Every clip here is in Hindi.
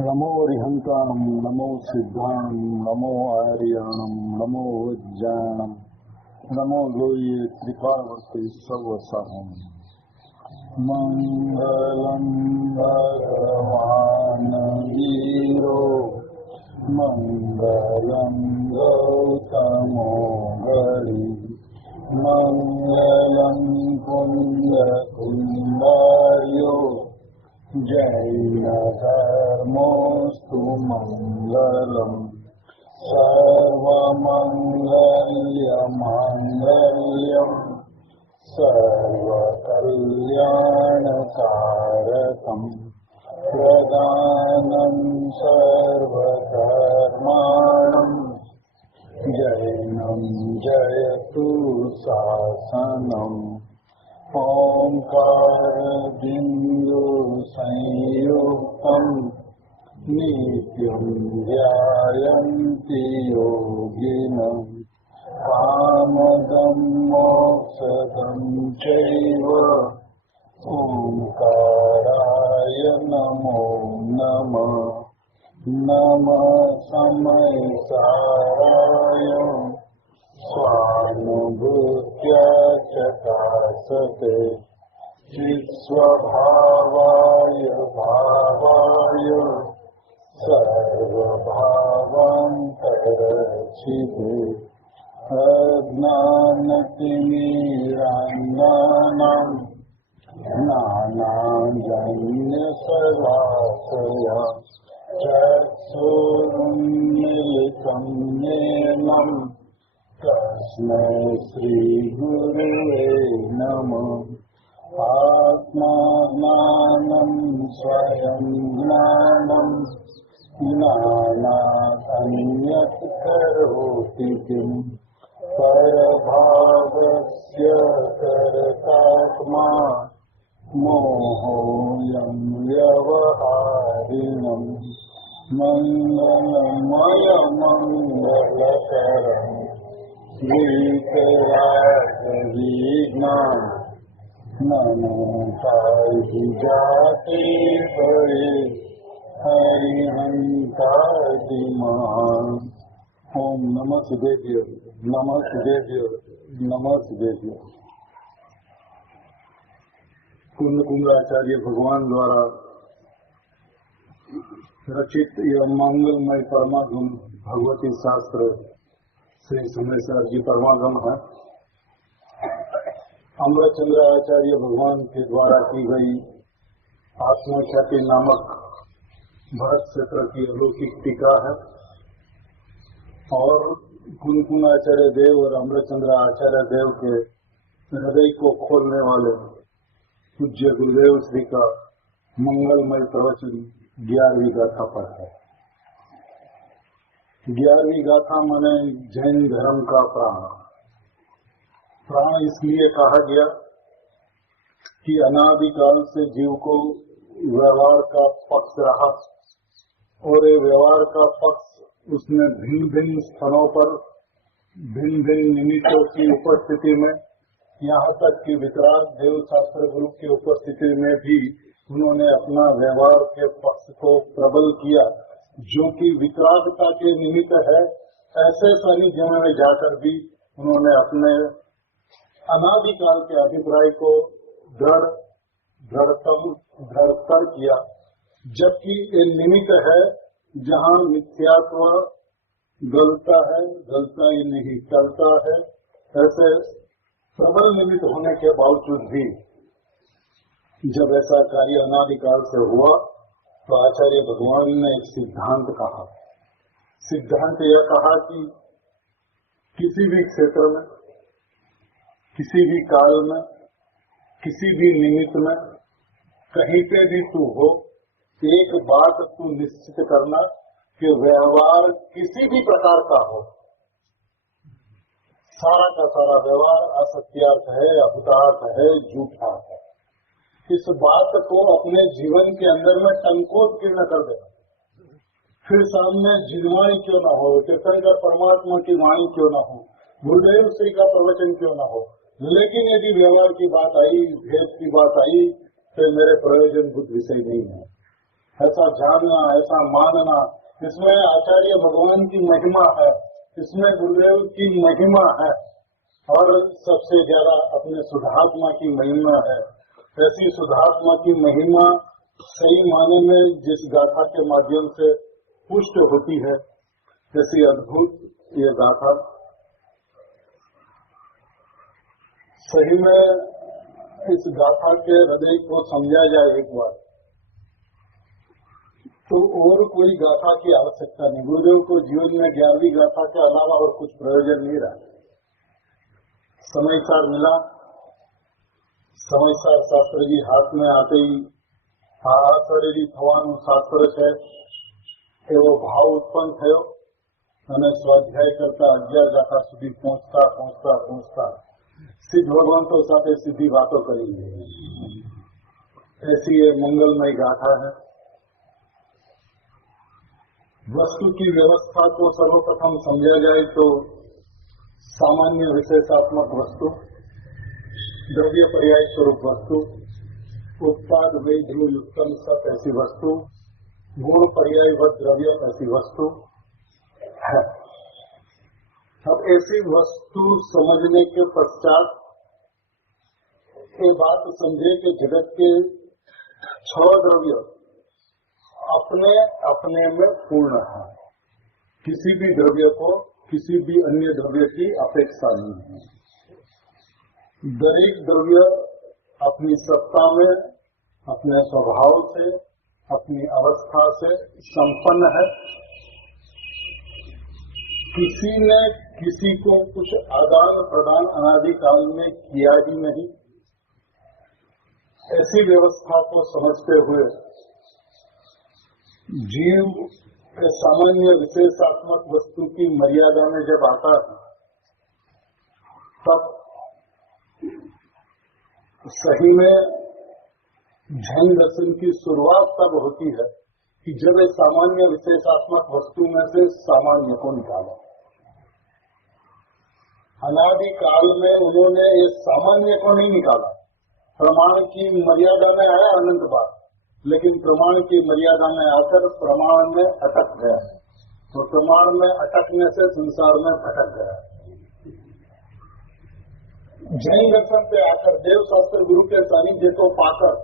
नमो रिहंताणं नमो सिद्धाणं नमो आर्याणं नमो वज्जाणं नमो लोये त्रिकालवर्ते सर्वसाहम् मंगलम भगवान वीरो मंगलम गौतमो गणि मंगलम पुण्यकुंडार्यो जैन धर्मोस्तु मंगलम सर्वमंगल्यमांगल्यम् सर्वकल्याणकारकम् प्रदानं सर्वधर्माणां जैनं जयतु शासनम् ओंकारबिंदु संयुक्तं नित्यं ध्यायन्ति योगिनः कामदं मोक्षदं चैव ओंकाराय नमो नमः नमः समयसाराय स्वानुभूत्या चकासते चित्स्वभावाय भावाय सर्वभावान्तरचिते अज्ञानतिमिरान्नानां ज्ञानाञ्जन्यशलाकया चक्षुरुन्मीलितं येन तस्मै श्रीगुरवे नमः आत्माज्ञानं स्वयं ज्ञानं ज्ञानादन्यत् करोति किम् परभावस्य कर्तात्मा मोहोऽयं व्यवहारिणम् मङ्गलमयमङ्गलकरम् वीतरागविघ्नान् नमो पाहि जाते हरे हरिहंतादिमान्। ओम नमः शिवेभ्य नमः शिवेभ्य नमः शिवेभ्य। कुंदाचार्य भगवान द्वारा रचित यह मंगलमय परमागम भगवती शास्त्र श्री सोमेश्वर जी परमागम है। अमृतचंद्र आचार्य भगवान के द्वारा की गई आत्मख्याति नामक भरत क्षेत्र की अलौकिक टीका है और कुंकुम आचार्य देव और अमृतचंद्र आचार्य देव के हृदय को खोलने वाले पूज्य गुरुदेव श्री का मंगलमय प्रवचन 11वीं गाथा पर है। 11वीं गाथा माने जैन धर्म का प्राण। प्राण इसलिए कहा गया कि अनादिकाल से जीव को व्यवहार का पक्ष रहा और ये व्यवहार का पक्ष उसने भिन्न भिन्न स्थानों पर भिन्न भिन्न निमित्तों की उपस्थिति में, यहाँ तक कि वितराग देव शास्त्र गुरु की उपस्थिति में भी उन्होंने अपना व्यवहार के पक्ष को प्रबल किया, जो कि वितरागता के निमित्त है। ऐसे सानिध्य में जाकर भी उन्होंने अपने अनादिकाल के अभिप्राय को दृढ़तर किया, जबकि ये निमित्त है जहाँ मिथ्यात्व गलता है, गलता ही नहीं चलता है। ऐसे प्रबल निमित्त होने के बावजूद भी जब ऐसा कार्य अनादिकाल से हुआ तो आचार्य भगवान ने एक सिद्धांत कहा। सिद्धांत यह कहा कि किसी भी क्षेत्र में, किसी भी काल में, किसी भी निमित्त में, कहीं पे भी तू हो, एक बात तू निश्चित करना कि व्यवहार किसी भी प्रकार का हो, सारा का सारा व्यवहार असत्यार्थ है, अभूतार्थ है, झूठा है। इस बात को अपने जीवन के अंदर में टंकोत्कीर्ण कर देना। फिर सामने जिनवाणी क्यों न हो, तीर्थंकर परमात्मा की वाणी क्यों न हो, गुरुदेव श्री का प्रवचन क्यों न हो, लेकिन यदि व्यवहार की बात आई, भेद की बात आई, तो मेरे प्रयोजन बुद्ध विषय नहीं है। ऐसा जानना, ऐसा मानना, इसमें आचार्य भगवान की महिमा है, इसमें गुरुदेव की महिमा है और सबसे ज्यादा अपने सुधात्मा की महिमा है। ऐसी सुधात्मा की महिमा सही माने में जिस गाथा के माध्यम से पुष्ट होती है, ऐसी अद्भुत ये गाथा सही में इस गाथा के हृदय को समझा जाए एक बार तो और कोई गाथा की आवश्यकता नहीं। गुरुदेव को जीवन में 11वीं गाथा के अलावा और कुछ प्रयोजन नहीं रहा। समयसार मिला, समयसार शास्त्र जी हाथ में आते ही આસરેલી થવાનું શાસ્ત્ર છે એવો ભાવ ઉત્પન્ન થયો અને સ્વાધ્યાય કરતા 11 ગાથા સુધી પહોંચતા પહોંચતા પહોંચતા સિદ્ધ ભગવંતો સાથે સીધી વાતો કરી ली। ऐसी ये मंगलमय गाथा है। वस्तु की व्यवस्था को सर्वप्रथम समझा जाए तो सामान्य विशेषात्मक वस्तु, द्रव्य पर्याय स्वरूप वस्तु, उत्पाद वे ध्रुव युक्तम सत ऐसी वस्तु, गुण पर्याय व द्रव्य ऐसी वस्तु है। अब ऐसी वस्तु समझने के पश्चात ये बात समझे कि जगत के 6 द्रव्य अपने अपने में पूर्ण है। किसी भी द्रव्य को किसी भी अन्य द्रव्य की अपेक्षा नहीं है। दरेक द्रव्य अपनी सत्ता में, अपने स्वभाव से, अपनी अवस्था से संपन्न है। किसी ने किसी को कुछ आदान प्रदान अनादिकाल में किया ही नहीं। ऐसी व्यवस्था को समझते हुए जीव सामान्य विशेषात्मक वस्तु की मर्यादा में जब आता है तब सही में जैन दर्शन की शुरुआत तब होती है कि जब इस सामान्य विशेषात्मक वस्तु में से सामान्य को निकाला। अनादिकाल में उन्होंने इस सामान्य को नहीं निकाला। प्रमाण की मर्यादा में आया अनंत बार, लेकिन प्रमाण की मर्यादा में आकर प्रमाण में अटक गया और प्रमाण में अटकने से संसार में भटक गया। जैन दर्शन पे आकर देव शास्त्र गुरु के सानिध्य को पाकर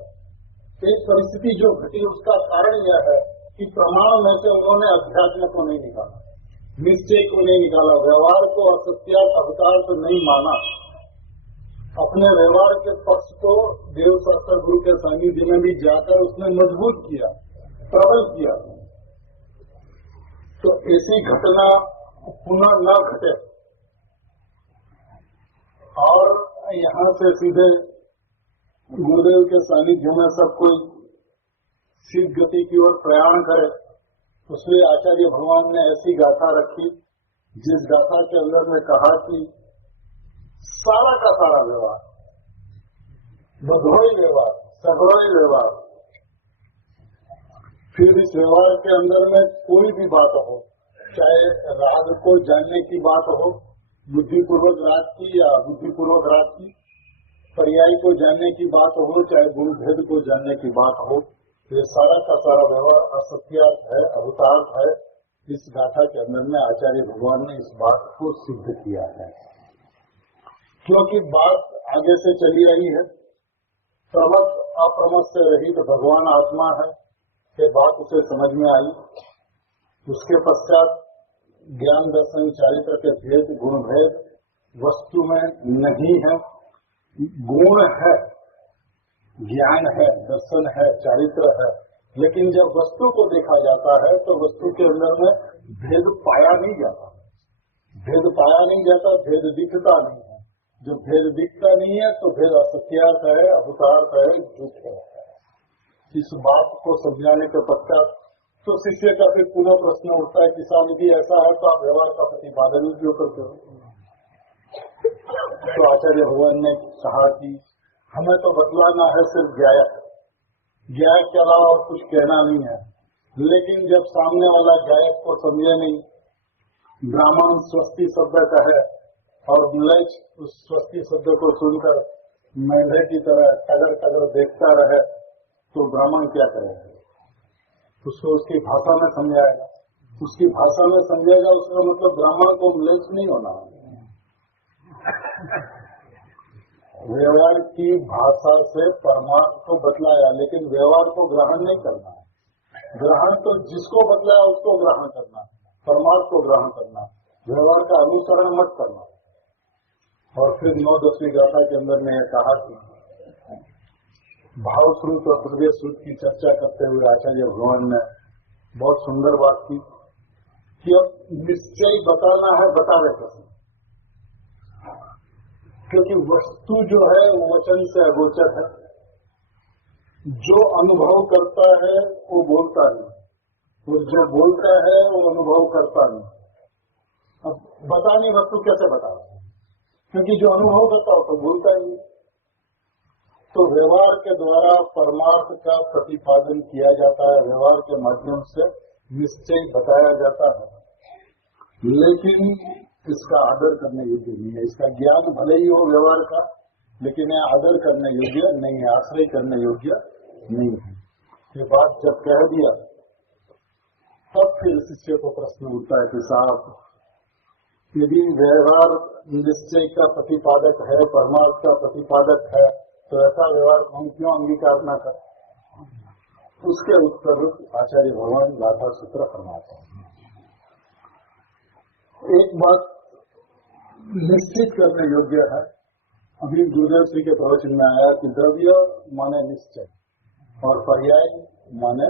एक परिस्थिति जो घटी उसका कारण यह है कि प्रमाण में से उन्होंने अध्यात्म को नहीं निकाला, निश्चय को नहीं निकाला, व्यवहार को असत्यार्थ अवतार तो नहीं माना। अपने व्यवहार के पक्ष को देव शास्त्र गुरु के सानिध्य में भी जाकर उसने मजबूत किया, प्रबल किया। तो ऐसी घटना पुनः न घटे और यहाँ से सीधे गुरुदेव के सानिध्य में सब कोई सिद्ध गति की ओर प्रयाण करे। उसमें आचार्य भगवान ने ऐसी गाथा रखी जिस गाथा के अंदर में कहा कि सारा का सारा व्यवहार, बधोई व्यवहार, सगड़ोई व्यवहार, फिर इस व्यवहार के अंदर में कोई भी बात हो, चाहे राग को जानने की बात हो, बुद्धिपूर्वक राग की या बुद्धिपूर्वक राग की, पर्याय को जानने की बात हो, चाहे गुण भेद को जानने की बात हो, ये सारा का सारा व्यवहार असत्यार्थ है, अभूतार्थ है। इस गाथा के अंदर में आचार्य भगवान ने इस बात को सिद्ध किया है। क्योंकि बात आगे से चली आई है, प्रमथ अप्रमथ से रहित भगवान आत्मा है, ये बात उसे समझ में आई। उसके पश्चात ज्ञान दर्शन चारित्र के भेद गुण भेद वस्तु में नहीं है। गुण है, ज्ञान है, दर्शन है, चारित्र है, लेकिन जब वस्तु को देखा जाता है तो वस्तु के अंदर में भेद पाया नहीं जाता। भेद पाया नहीं जाता, भेद दिखता नहीं है। जब भेद दिखता नहीं है तो भेद असत्यार्थ है, अभूतार्थ है, झूठ है। इस बात को समझाने के पश्चात तो शिष्य का फिर पुनः प्रश्न उठता है कि स्वामी जी ऐसा है तो आप व्यवहार का प्रतिपादन क्यों करते हो? तो आचार्य भगवान ने कहा कि हमें तो बतलाना है सिर्फ ज्ञायक, ज्ञायक के अलावा और कुछ कहना नहीं है। लेकिन जब सामने वाला ज्ञायक को समझे नहीं, ब्राह्मण स्वस्ति शब्द कहे और म्लेच्छ उस स्वस्ति शब्द को सुनकर मेढे की तरह टगर टगर देखता रहे तो ब्राह्मण क्या करेगा? उसको उसकी भाषा में समझाएगा, उसकी भाषा में समझेगा, उसका मतलब ब्राह्मण को म्लेच्छ नहीं होना। व्यवहार की भाषा से परमार्थ को बतलाया, लेकिन व्यवहार को ग्रहण नहीं करना है। ग्रहण तो जिसको बतलाया उसको ग्रहण करना, परमार्थ को ग्रहण करना, व्यवहार का अनुसरण मत करना। और फिर 9-10वीं गाथा के अंदर ने कहा कि भाव श्रुत और हृदय श्रुत की चर्चा करते हुए आचार्य भगवान ने बहुत सुंदर बात की कि अब निश्चय बताना है, बता देते हैं, क्योंकि वस्तु जो है वो वचन से अगोचर है। जो अनुभव करता है वो बोलता नहीं, और जो बोलता है वो अनुभव करता नहीं। अब बतानी वस्तु कैसे बता, क्योंकि जो अनुभव करता हो तो बोलता ही। तो व्यवहार के द्वारा परमार्थ का प्रतिपादन किया जाता है, व्यवहार के माध्यम से निश्चय बताया जाता है, लेकिन इसका आदर करने योग्य नहीं है। इसका ज्ञान भले ही हो व्यवहार का, लेकिन यह आदर करने योग्य नहीं है, आश्रय करने योग्य नहीं है। ये बात जब कह दिया तब फिर शिष्य को प्रश्न उठता है कि साहब, यदि व्यवहार निश्चय का प्रतिपादक है, परमार्थ का प्रतिपादक है, तो ऐसा व्यवहार हम क्यों अंगीकार न करें? उसके उत्तर आचार्य भगवान गाथा सूत्र फरमाते हैं। एक बात निश्चित करने योग्य है, अभी गुरुदेव श्री के प्रवचन में आया कि द्रव्य माने निश्चय और पर्याय माने।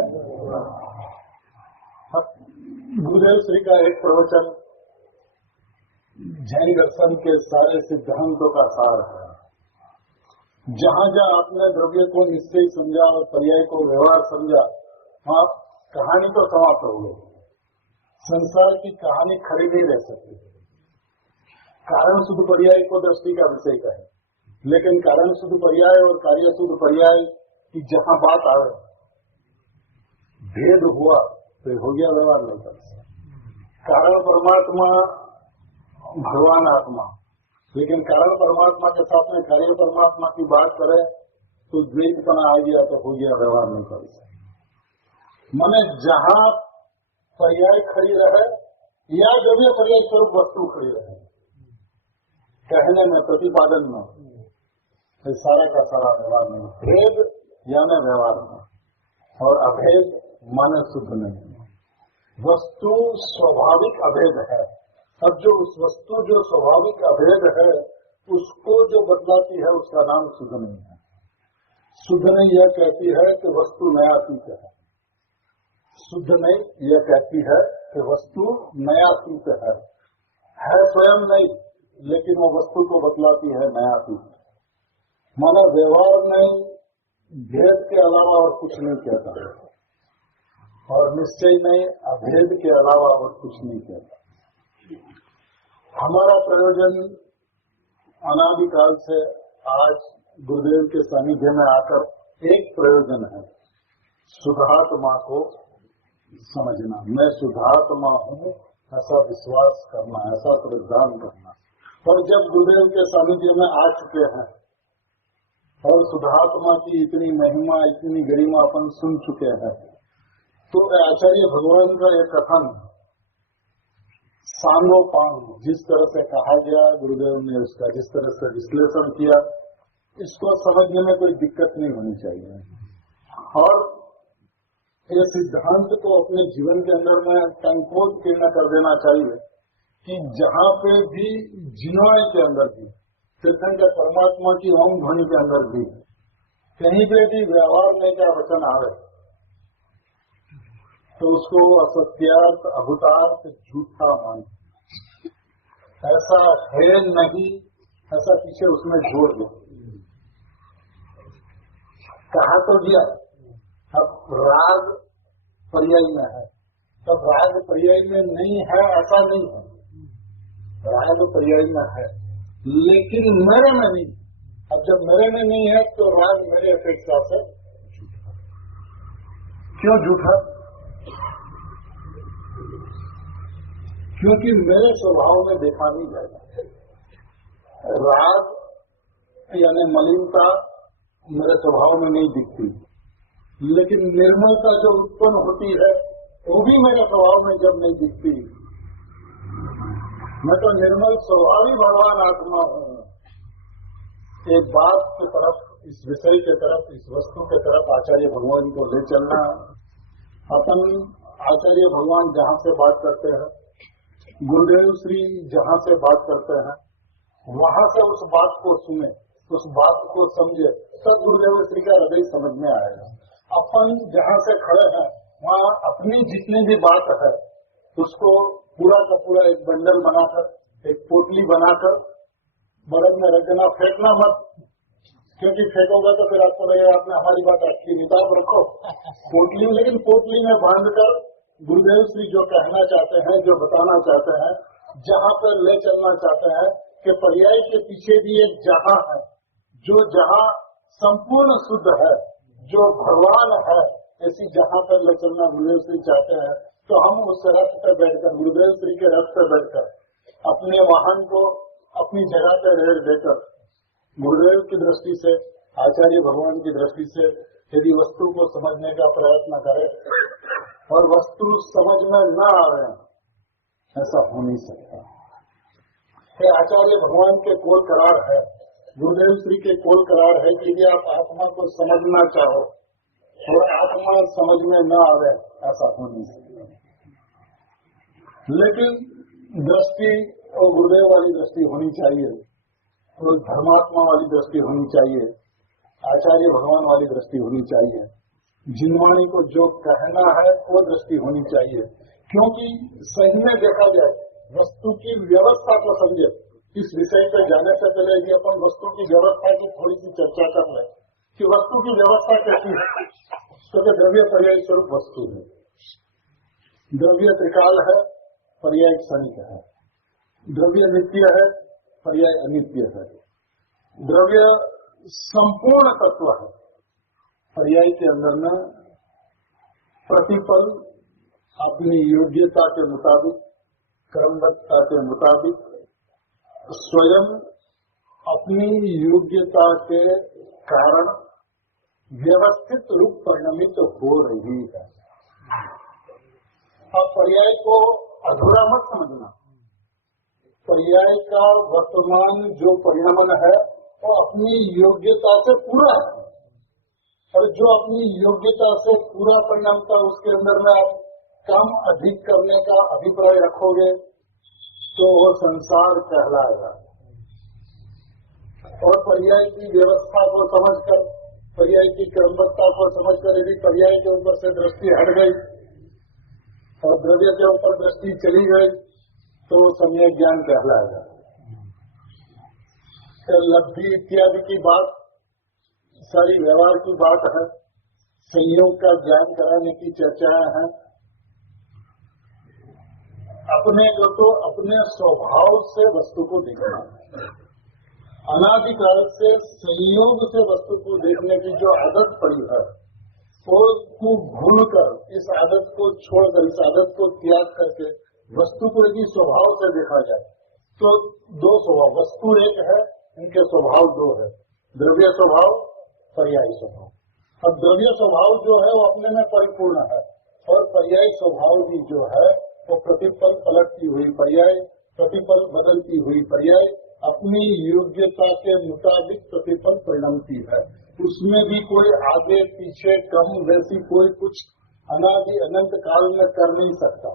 गुरुदेव श्री का एक प्रवचन जैन दर्शन के सारे सिद्धांतों का सार है। जहां जहां आपने द्रव्य को निश्चय समझा और पर्याय को व्यवहार समझा, वहां कहानी तो समाप्त हो गई। संसार की कहानी खड़ी नहीं रह सकती। कारण शुद्ध पर्याय को दृष्टि का विषय का है, लेकिन कारण शुद्ध पर्याय और कार्य शुद्ध पर्याय की जहां बात आवे, भेद हुआ तो हो गया व्यवहार नहीं कर सकता। कारण परमात्मा भगवान आत्मा, लेकिन कारण परमात्मा के साथ में कार्य परमात्मा की बात करे तो द्वैतपना आ गया तो हो गया, व्यवहार नहीं कर सकता। माने जहां पर्याय खड़ी रहे या द्रव्य पर्याय स्वरूप वस्तु खड़ी रहे, कहने में, प्रतिपादन में, तो सारा का सारा व्यवहार नहीं। भेद यानी व्यवहार में, और अभेद माने शुद्ध नहीं। वस्तु स्वाभाविक अभेद है। अब जो उस वस्तु जो स्वाभाविक अभेद है उसको जो बदलाती है उसका नाम शुद्ध नहीं है। शुद्ध नहीं यह कहती है कि वस्तु नयातीत है। शुद्ध नहीं यह कहती है कि वस्तु नयातीत है स्वयं नहीं, लेकिन वो वस्तु को बदलाती है नयातीत। माना व्यवहार नहीं भेद के अलावा और कुछ नहीं कहता है, और निश्चय नहीं अभेद के अलावा और कुछ नहीं कहता। हमारा प्रयोजन अनादिकाल से आज गुरुदेव के सानिध्य में आकर एक प्रयोजन है, शुद्धात्मा को समझना। मैं शुद्धात्मा हूँ ऐसा विश्वास करना, ऐसा प्रतिदान करना। और जब गुरुदेव के सानिध्य में आ चुके हैं और शुद्धात्मा की इतनी महिमा, इतनी गरिमा अपन सुन चुके हैं, तो आचार्य भगवान का एक कथन सांगोपांग जिस तरह से कहा गया, गुरुदेव ने उसका जिस तरह से विश्लेषण किया, इसको समझने में कोई दिक्कत नहीं होनी चाहिए। और ये सिद्धांत को अपने जीवन के अंदर में संकोचपूर्ण कर देना चाहिए कि जहाँ पे भी जिनवाई के अंदर भी, तीर्थंकर परमात्मा की ओम ध्वनि के अंदर भी कहीं पे भी व्यवहार में क्या वचन आवे तो उसको असत्यार्थ, अभूतार्थ, झूठा मान। ऐसा है नहीं, ऐसा पीछे उसमें जोड़ दो। कहा तो दिया, अब राग पर्याय में है, तब राग पर्याय में नहीं है ऐसा नहीं है, राग पर्याय में है लेकिन मेरे में नहीं। अब जब मेरे में नहीं है तो राग मेरे अपेक्षा से झूठा। क्यों झूठा? क्योंकि मेरे स्वभाव में देखा नहीं जाएगा। राग यानी मलिनता मेरे स्वभाव में नहीं दिखती, लेकिन निर्मलता जो उत्पन्न होती है वो भी मेरे स्वभाव में जब नहीं दिखती। मैं तो निर्मल स्वभाव ही भगवान आत्मा हूँ। एक बात की तरफ, इस विषय के तरफ, इस वस्तु के तरफ आचार्य भगवान को ले चलना। अपन आचार्य भगवान जहाँ से बात करते हैं, गुरुदेव श्री जहाँ से बात करते हैं, वहाँ से उस बात को सुने, उस बात को समझे, तब गुरुदेव श्री का हृदय समझ में आएगा। अपन जहाँ से खड़े हैं वहाँ अपनी जितनी भी बात है उसको पूरा का पूरा एक बंडल बनाकर, एक पोटली बनाकर बगल में रख देना, फेंकना मत, क्योंकि फेंकोगे तो फिर आपको लगेगा आपने हमारी बात रखी। किताब रखो पोटली में, लेकिन पोटली में बांधकर गुरुदेव श्री जो कहना चाहते हैं, जो बताना चाहते हैं, जहाँ पर ले चलना चाहते हैं कि पर्याय के पीछे भी एक जहाँ है, जो जहाँ संपूर्ण शुद्ध है, जो भगवान है, ऐसी जहाँ पर ले चलना गुरुदेव श्री चाहते हैं। तो हम उस रथ पर बैठकर, गुरुदेव श्री के रथ पर बैठकर, अपने वाहन को अपनी जगह पर रेड़ देकर, गुरुदेव की दृष्टि से, आचार्य भगवान की दृष्टि से यदि वस्तु को समझने का प्रयत्न करें और वस्तु समझ में न आवे, ऐसा हो नहीं सकता। ये आचार्य भगवान के कोल करार है, गुरुदेव श्री के कोल करार है कि यदि आप आत्मा को समझना चाहो और आत्मा समझ में न आवे, ऐसा हो नहीं सकता। लेकिन दृष्टि और गुरुदेव वाली दृष्टि होनी चाहिए, और धर्मात्मा वाली दृष्टि होनी चाहिए, आचार्य भगवान वाली दृष्टि होनी चाहिए। जिनवाणी को जो कहना है वो दृष्टि होनी चाहिए, क्योंकि सही में देखा जाए वस्तु की व्यवस्था को समझे। इस विषय पर जाने से पहले यदि अपन वस्तु की व्यवस्था की थोड़ी सी चर्चा कर लें कि वस्तु की व्यवस्था कैसी है, तो द्रव्य पर्याय स्वरूप वस्तु है, द्रव्य त्रिकाल है, पर्याय क्षणिक है, द्रव्य नित्य है, पर्याय अनित्य है, द्रव्य संपूर्ण तत्व है, पर्याय के अंदर में प्रतिपल अपनी योग्यता के मुताबिक, क्रमबद्धता के मुताबिक स्वयं अपनी योग्यता के कारण व्यवस्थित रूप परिणमित हो रही है। अब पर्याय को अधूरा मत समझना। पर्याय का वर्तमान जो परिणमन है वो अपनी योग्यता से पूरा है, और जो अपनी योग्यता से पूरा परिणामता उसके अंदर में आप कम अधिक करने का अभिप्राय रखोगे तो वो संसार कहलाएगा। और पर्याय की व्यवस्था को समझकर, पर्याय की क्रमबद्धता को समझकर यदि पर्याय के ऊपर से दृष्टि हट गई और द्रव्य के ऊपर दृष्टि चली गई तो वो सम्यक ज्ञान कहलाएगा। लब्धि इत्यादि की बात सारी व्यवहार की बात है, संयोग का ज्ञान कराने की चर्चाएं हैं। अपने को तो अपने स्वभाव से वस्तु को देखना, अनादिकाल से संयोग से वस्तु को देखने की जो आदत पड़ी है वो भूलकर, इस आदत को छोड़कर, इस आदत को त्याग करके वस्तु को यदि स्वभाव से देखा जाए तो दो स्वभाव, वस्तु एक है, इनके स्वभाव दो है, द्रव्य स्वभाव, पर्याय स्वभाव। अब द्रव्य स्वभाव जो है वो अपने में परिपूर्ण है, और पर्याय स्वभाव भी जो है वो प्रतिपल पलटती हुई पर्याय, प्रतिपल बदलती हुई पर्याय अपनी योग्यता के मुताबिक प्रतिपल परिणमती है। उसमें भी कोई आगे पीछे कम वैसी कोई कुछ अनादि अनंत काल में कर नहीं सकता।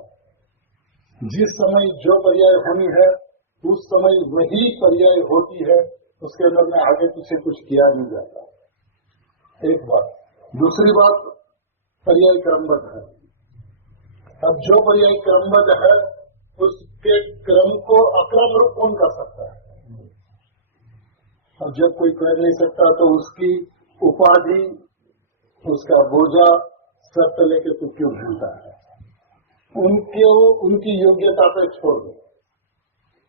जिस समय जो पर्याय होनी है उस समय वही पर्याय होती है, उसके अंदर में आगे पीछे कुछ किया नहीं जाता। एक बात। दूसरी बात, पर्याय क्रमबद्ध है। अब जो पर्याय क्रमबद्ध है उसके क्रम को अक्रम रूप कौन कर सकता है? और जब कोई कर नहीं सकता तो उसकी उपाधि, उसका बोझा सर पे लेके तो क्यों ढूंढता है? उनकी योग्यता पे छोड़ दो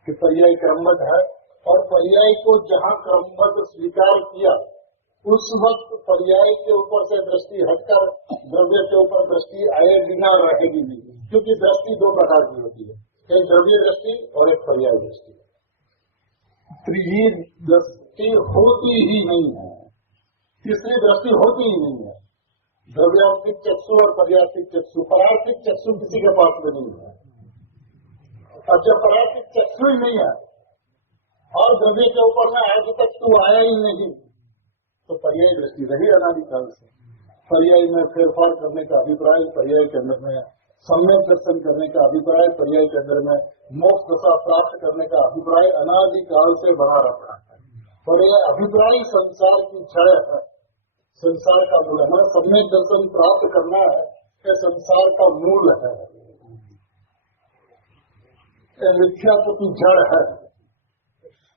कि पर्याय क्रमबद्ध है, और पर्याय को जहाँ क्रमबद्ध स्वीकार किया उस वक्त पर्याय के ऊपर से दृष्टि हटकर द्रव्य के ऊपर दृष्टि आएगी ना, रहेगी नहीं, क्योंकि दृष्टि दो प्रकार की होती है, एक द्रव्य दृष्टि और एक पर्याय दृष्टि। ये दृष्टि होती ही नहीं है, तीसरी दृष्टि होती ही नहीं है। द्रव्यात्मिक चक्षु और पर्यात्मिक चक्षु, परार्थिक चक्षु किसी के पास में नहीं है। अब जब परार्थिक चक्षु ही नहीं है और द्रव्य के ऊपर में आज तक तू आया ही नहीं, तो पर्याय दृष्टि रही अनादिकाल से। पर्याय में फेरफार करने का अभिप्राय, पर्याय के अंदर में सम्यक दर्शन करने का अभिप्राय, पर्याय के अंदर में मोक्ष दशा प्राप्त करने का अभिप्राय अनादिकाल से बना रखा है। पर यह अभिप्राय संसार की जड़ है, संसार का मूल है। सम्यक दर्शन प्राप्त करना है, यह संसार का मूल है, यह मिथ्यात्व की जड़ है।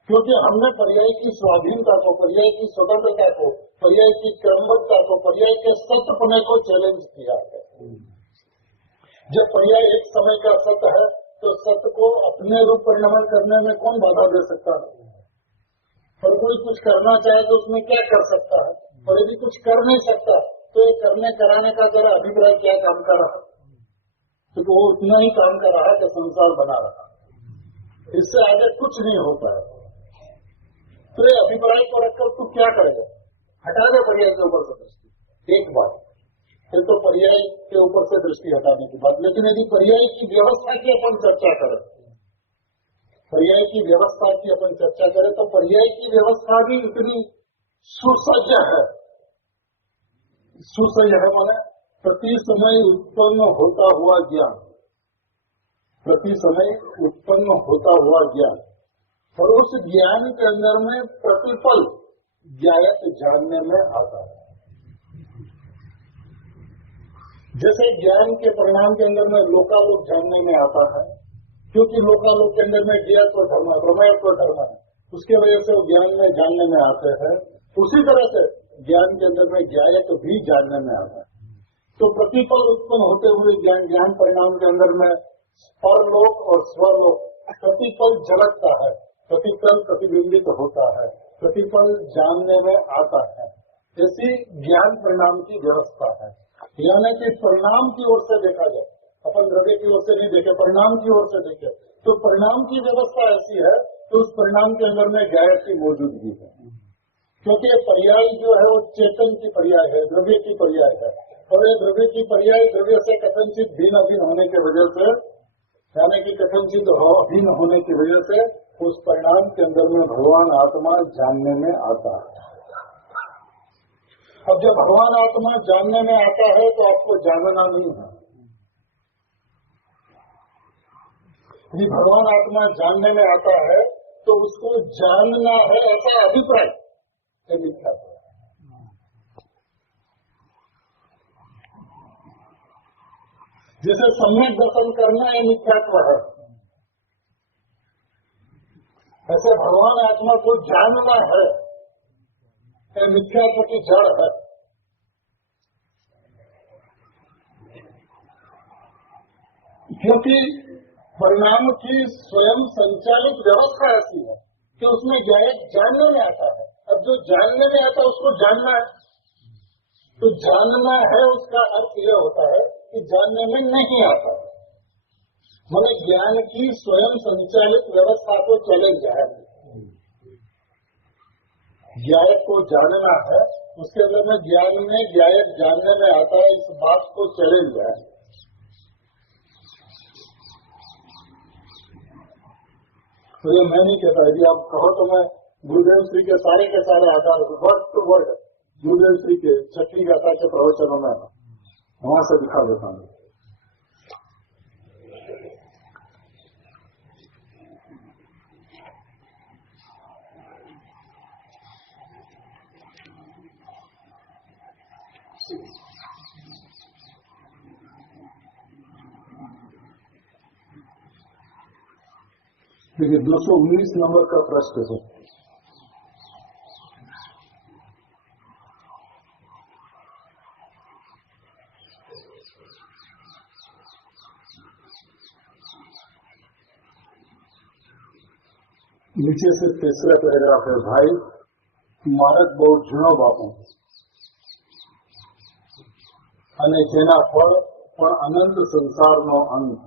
क्योंकि हमने पर्याय की स्वाधीनता को, पर्याय की स्वतंत्रता को, पर्याय की क्रमबद्धता को, पर्याय के सत्यपने को चैलेंज किया है। जब पर्याय एक समय का सत्य है तो सत्य को अपने रूप परिणमन करने में कौन बाधा दे सकता है? और कोई कुछ करना चाहे तो उसमें क्या कर सकता है? और यदि कुछ कर नहीं सकता तो ये करने कराने का तेरा अभिप्राय क्या काम कर रहा? तो वो उतना ही काम कर रहा कि संसार बना रहा, इससे आगे कुछ नहीं होता है। तो ये अभिप्राय को रखकर तू क्या करेगा? हटा दे पर्याय के ऊपर से दृष्टि, एक बात। फिर तो पर्याय के ऊपर से दृष्टि हटाने की बात। लेकिन यदि पर्याय की व्यवस्था की अपन चर्चा करें, पर्याय की व्यवस्था की अपन चर्चा करें तो पर्याय की व्यवस्था भी इतनी सुसज्ज है। सुसज्ज है माने प्रति समय उत्पन्न होता हुआ ज्ञान, प्रति समय उत्पन्न होता हुआ ज्ञान, और उस ज्ञान के अंदर में प्रतिपल ज्ञायत जानने में आता है। जैसे ज्ञान के परिणाम के अंदर में लोकालोक जानने में आता है, क्योंकि लोकालोक के अंदर में ज्ञात्व धर्म है, प्रमेयत्व धर्म है, उसके वजह से वो ज्ञान में जानने में आते हैं। उसी तरह से ज्ञान के अंदर में ज्ञायत भी जानने में आता है। तो प्रतिपल उत्पन्न होते हुए ज्ञान, ज्ञान परिणाम के अंदर में परलोक और स्वलोक प्रतिपल झलकता है, प्रतिपल प्रतिबिंबित होता है, प्रतिपल जानने में आता है। ऐसी ज्ञान परिणाम की व्यवस्था है। यानी कि परिणाम की ओर से देखा जाए, अपन द्रव्य की ओर से नहीं देखे, परिणाम की ओर से देखे, तो परिणाम की व्यवस्था ऐसी है तो उस परिणाम के अंदर में ज्ञायत की मौजूदगी है। क्योंकि ये पर्याय जो है वो चेतन की पर्याय है, द्रव्य की पर्याय है, और ये द्रव्य की पर्याय द्रव्य से कथनचित भिन्न अभिन्न होने की वजह से, यानी कि कथनचित अभिन्न होने की वजह से उस परिणाम के अंदर में भगवान आत्मा जानने में आता है। अब जब भगवान आत्मा जानने में आता है तो आपको जानना नहीं है। यदि भगवान आत्मा जानने में आता है तो उसको जानना है ऐसा अभिप्राय है मिथ्यात्व। जैसे सम्यक दर्शन करना है मिथ्यात्व है, ऐसे भगवान आत्मा को जानना है मिथ्यात्व की जड़ है। क्योंकि परिणाम की स्वयं संचालित व्यवस्था ऐसी है कि उसमें जानने में आता है। अब जो जानने में आता है उसको जानना है, तो जानना है उसका अर्थ यह होता है कि जानने में नहीं आता, मतलब ज्ञान की स्वयं संचालित व्यवस्था को चैलेंज है। ज्ञायक को जानना है, उसके अंदर में ज्ञान में ज्ञायक जानने में आता है, इस बात को चैलेंज है। तो ये मैं नहीं कहता, यदि आप कहो तो मैं गुरुदेव श्री के सारे आधार वर्ड टू वर्ड गुरुदेव श्री के छठी गाथा के प्रवचनों में वहां से दिखा देता हूँ। देखिए 219 नंबर का प्रश्न है। नीचे से तीसरा पैराग्राफ है। भाई મારક બહુ જૂનો બાપુ અને જેના ફળ પણ અનંત સંસારનો અંત।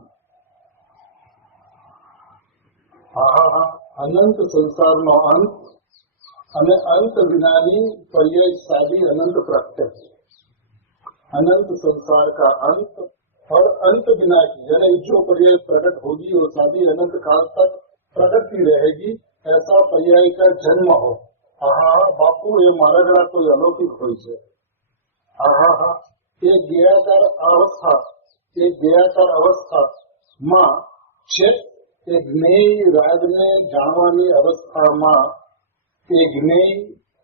અનંત સંસારનો અંત અને અંત વિનાની પર્યાય સાદી અનંત પ્રત્યક્ષ। अनंत संसार का अंत और अंत बिना की, यानी जो पर्याय प्रकट होगी वो सादी अनंत काल तक प्रकट ही रहेगी, ऐसा पर्याय का जन्म हो। आहा बापू ये मारा गया तो अलौकिक हो से। आहा एक गयाकार अवस्था, एक गयाकार अवस्था માં છે એ જ્ઞેય રાગને જાણવાની અવસ્થામાં, એ જ્ઞેય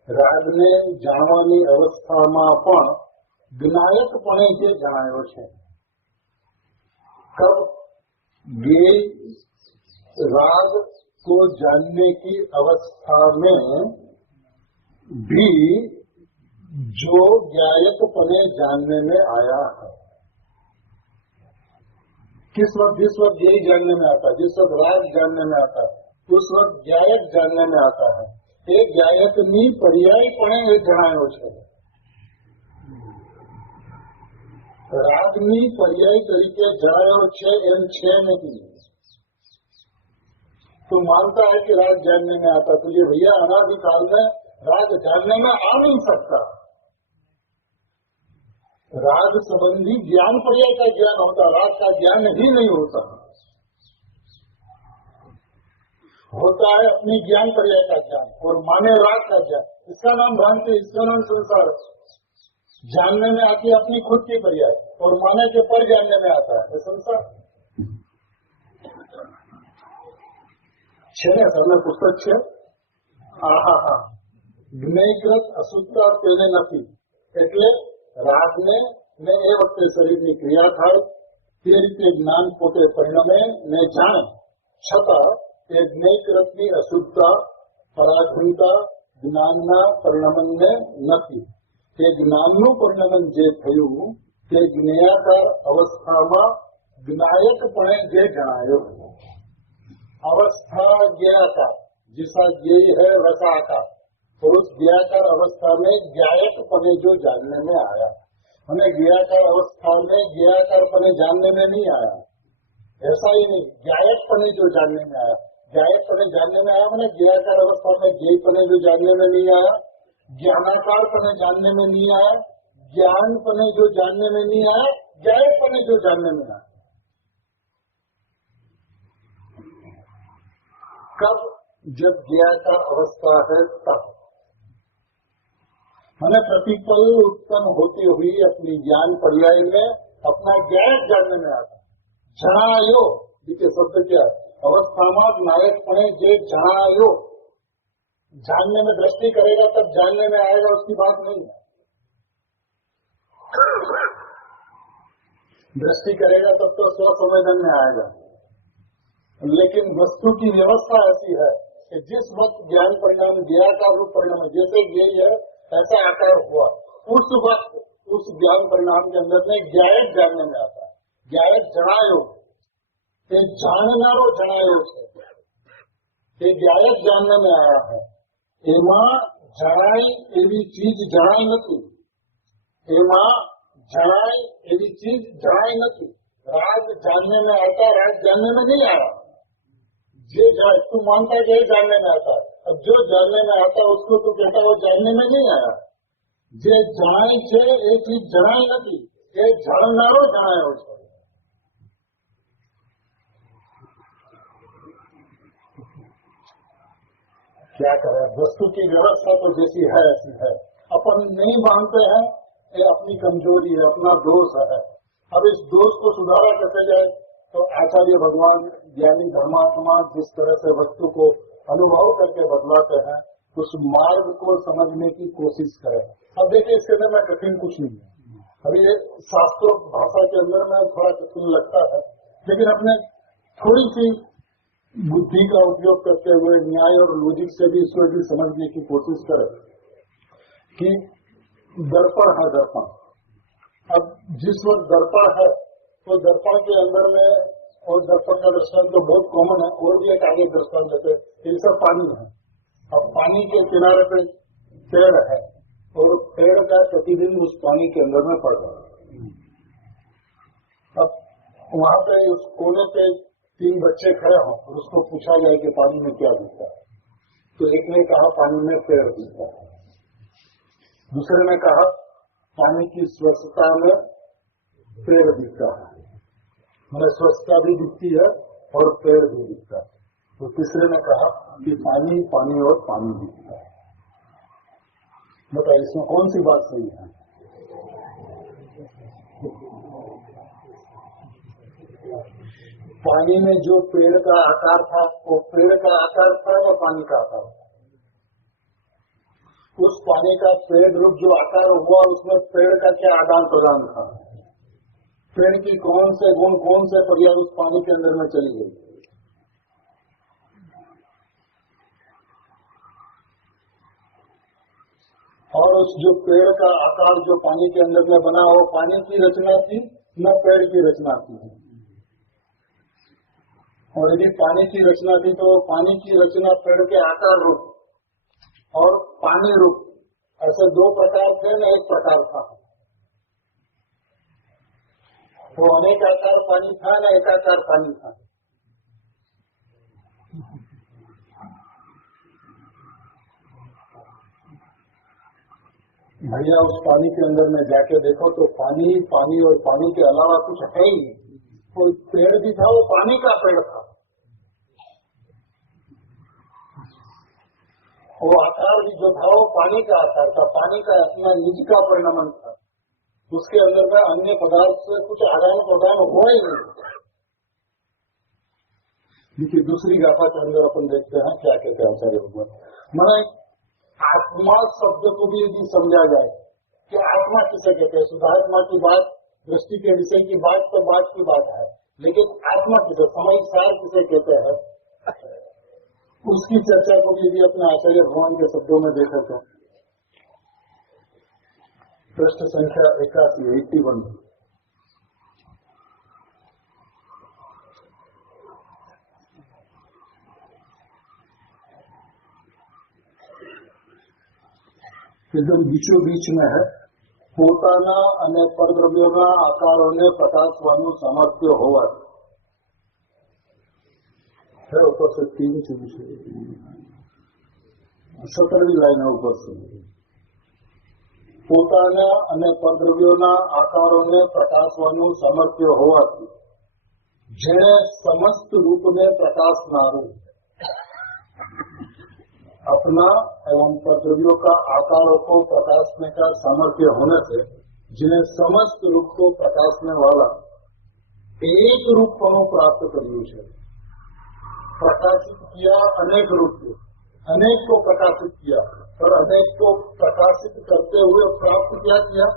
રાગને જાણવાની અવસ્થામાં પણ જ્ઞાયકપણે જે જણાયો છે। कब ज्ञेय राग को जानने की अवस्था में भी जो ज्ञायकपने जानने में आया है। किस वक्त? जिस वक्त यही जानने में आता है, जिस वक्त राग जानने में आता है, उस वक्त ज्ञायक जानने में आता है। एक ज्ञायकनी पर्यायपणे એ જણાયો છે। रागनी पर्याय तरीके जણાયો છે એમ છે नहीं। तो मानता है कि राग जानने में आता, तो ये भैया अनादिकाल में राग जानने में आ नहीं सकता। राग संबंधी ज्ञान पर्याय का ज्ञान होता, राग का ज्ञान ही नहीं होता। होता है अपनी ज्ञान पर्याय का ज्ञान और माने राग का ज्ञान, इसका नाम भ्रांति, इसका नाम संसार। जानने में आती है अपनी खुद की पर्याय और माने के पर जानने में आता है संसार। છે ને તમને પુસ્તક છે? આહા હા, જ્ઞેયકૃત અશુદ્ધતા તેને નથી, એટલે રાગને ને એ વખતે શરીરની ક્રિયા થાય, તે રીતે જ્ઞાન પોતે પરિણમે ને જાણે, છતાં એ જ્ઞેયકૃતની અશુદ્ધતા પરાધીનતા જ્ઞાનના પરિણમને નથી। તે જ્ઞાનનું પરિણમન જે થયું તે જ્ઞેયાકાર અવસ્થામાં જ્ઞાયકપણે જે જણાયો। अवस्था ज्ञायकार, जिसका ज्ञेय है वैसा आकार, तो उस ज्ञायकार अवस्था में ज्ञायक पने जो जानने में आया, हमें ज्ञायकार अवस्था में ज्ञायकार पने जानने में नहीं आया। ऐसा ही नहीं, ज्ञायक पने जो जानने में आया, ज्ञायक पने जानने में आया मैंने ज्ञायकार अवस्था में ज्ञेय पने जो जानने में नहीं आया, ज्ञानाकार पने जानने में नहीं आया, ज्ञान पने जो जानने में नहीं आया, ज्ञायक पने जो जानने में आया। कब? जब ज्ञायकार अवस्था है तब। हमें प्रतिपल उत्पन्न होती हुई अपनी ज्ञान पर्याय में अपना ज्ञायक जानने में आता। जनायो के शब्द क्या है? अवस्था में ज्ञायकपणे जे जनायो, जानने में दृष्टि करेगा तब जानने में आएगा, उसकी बात नहीं है। दृष्टि करेगा तब तो स्वसंवेदन में आएगा, लेकिन वस्तु की व्यवस्था ऐसी है कि जिस वक्त ज्ञान परिणाम ज्ञायकार रूप परिणाम, जैसे यही है ऐसा आकार हुआ, उस वक्त उस ज्ञान परिणाम के अंदर में ज्ञायक जानने में आता है। ज्ञायक जनायो, ये जाननारो जनायो है, ये ज्ञायक जानने में आया है। एमा जनाई एवी चीज जनाई नहीं, एमा जनाई एवी चीज जनाई नहीं। राग जानने में आता, राग जानने में नहीं आया। जे तू मानता है जानने में आता है, अब जो जानने में आता है उसको तू कहता वो जानने में नहीं आया। जे जनाई छे ए चीज जनाई नहीं, ये जाननारो जनायो छे। क्या करे, वस्तु की व्यवस्था तो जैसी है ऐसी है। अपन नहीं मानते हैं, ये अपनी कमजोरी है, अपना दोष है। अब इस दोष को सुधारा कैसे जाए? तो आचार्य भगवान ज्ञानी धर्मात्मा जिस तरह से वस्तु को अनुभव करके बदलाते हैं, उस मार्ग को समझने की कोशिश करें। अब देखिए इसके अंदर में कठिन कुछ नहीं है। अभी ये शास्त्रों भाषा के अंदर में थोड़ा कठिन लगता है, लेकिन अपने थोड़ी सी बुद्धि का उपयोग करते हुए न्याय और लॉजिक से भी इसको भी समझने की कोशिश करें कि दर्पण है, दर्पण। अब जिस वक्त दर्पण है तो दर्पण के अंदर में, और दर्पण का दृष्टांत तो बहुत कॉमन है, और भी एक आगे दृष्टांत देते, ये सब पानी है। अब पानी के किनारे पे पेड़ है और पेड़ का प्रतिबिंब उस पानी के अंदर में पड़ रहा है। अब वहां पे उस कोने पे 3 बच्चे खड़े हों और उसको पूछा जाए कि पानी में क्या दिखता है, तो एक ने कहा पानी में पेड़ दिखता है, दूसरे ने कहा पानी की स्वच्छता में पेड़ दिखता है, मैंने स्वच्छता भी दिखती है और पेड़ भी दिखता है। तो तीसरे ने कहा कि पानी पानी और पानी दिखता है। बताइए इसमें कौन सी बात सही है? पानी में जो पेड़ का आकार था वो पेड़ का आकार था या पानी का आकार था? उस पानी का पेड़ रूप जो आकार हुआ उसमें पेड़ का क्या आदान प्रदान था? पेड़ की कौन से गुण कौन से पर्याय उस पानी के अंदर में चली गई? और उस जो पेड़ का आकार जो पानी के अंदर में बना वो पानी की रचना थी न पेड़ की रचना थी? और यदि पानी की रचना थी तो पानी की रचना पेड़ के आकार रूप और पानी रूप ऐसे दो प्रकार थे न एक प्रकार था? वो अनेक आकार पानी था न एकाकार पानी था? भैया उस पानी के अंदर में जाके देखो तो पानी पानी और पानी के अलावा कुछ है ही नहीं। कोई पेड़ भी था वो पानी का पेड़ था, वो आकार भी जो था वो पानी का आकार था, पानी का अपना निज का परिणाम था। उसके अंदर में अन्य पदार्थ से कुछ आदान प्रदान हुआ ही नहीं। देखिए दूसरी गाथा के अंदर अपन देखते हैं क्या कहते हैं आचार्य भगवान। मैंने आत्मा शब्द को भी यदि समझा जाए कि आत्मा किसे कहते हैं, शुद्धात्मा की बात दृष्टि के विषय की बात तो बात की बात है, लेकिन आत्मा किसे सामयिक सार किसे कहते हैं उसकी चर्चा को भी अपने आचार्य भगवान के शब्दों में देखे तो पृष्ठ संख्या 81 एकदम बीचों बीच में है। પોતાના અને પરદ્રવ્યોના આકારોને પ્રકાશવાનું સામર્થ્ય હોવા है ऊपर से 17वीं लाइन है ऊपर से। પોતાના અને પરદ્રવ્યોના આકારોને પ્રકાશવાનું સામર્થ્ય હોવાથી જેણે સમસ્ત રૂપને પ્રકાશનારું अपना एवं परद्रव्यों का आकारों को प्रकाशने का सामर्थ्य होने से जिन्हें समस्त रूप को प्रकाशने वाला एक रूप को प्राप्त करियो है। प्रकाशित किया अनेक रूप को, अनेक को प्रकाशित किया और अनेक को प्रकाशित करते हुए प्राप्त क्या किया?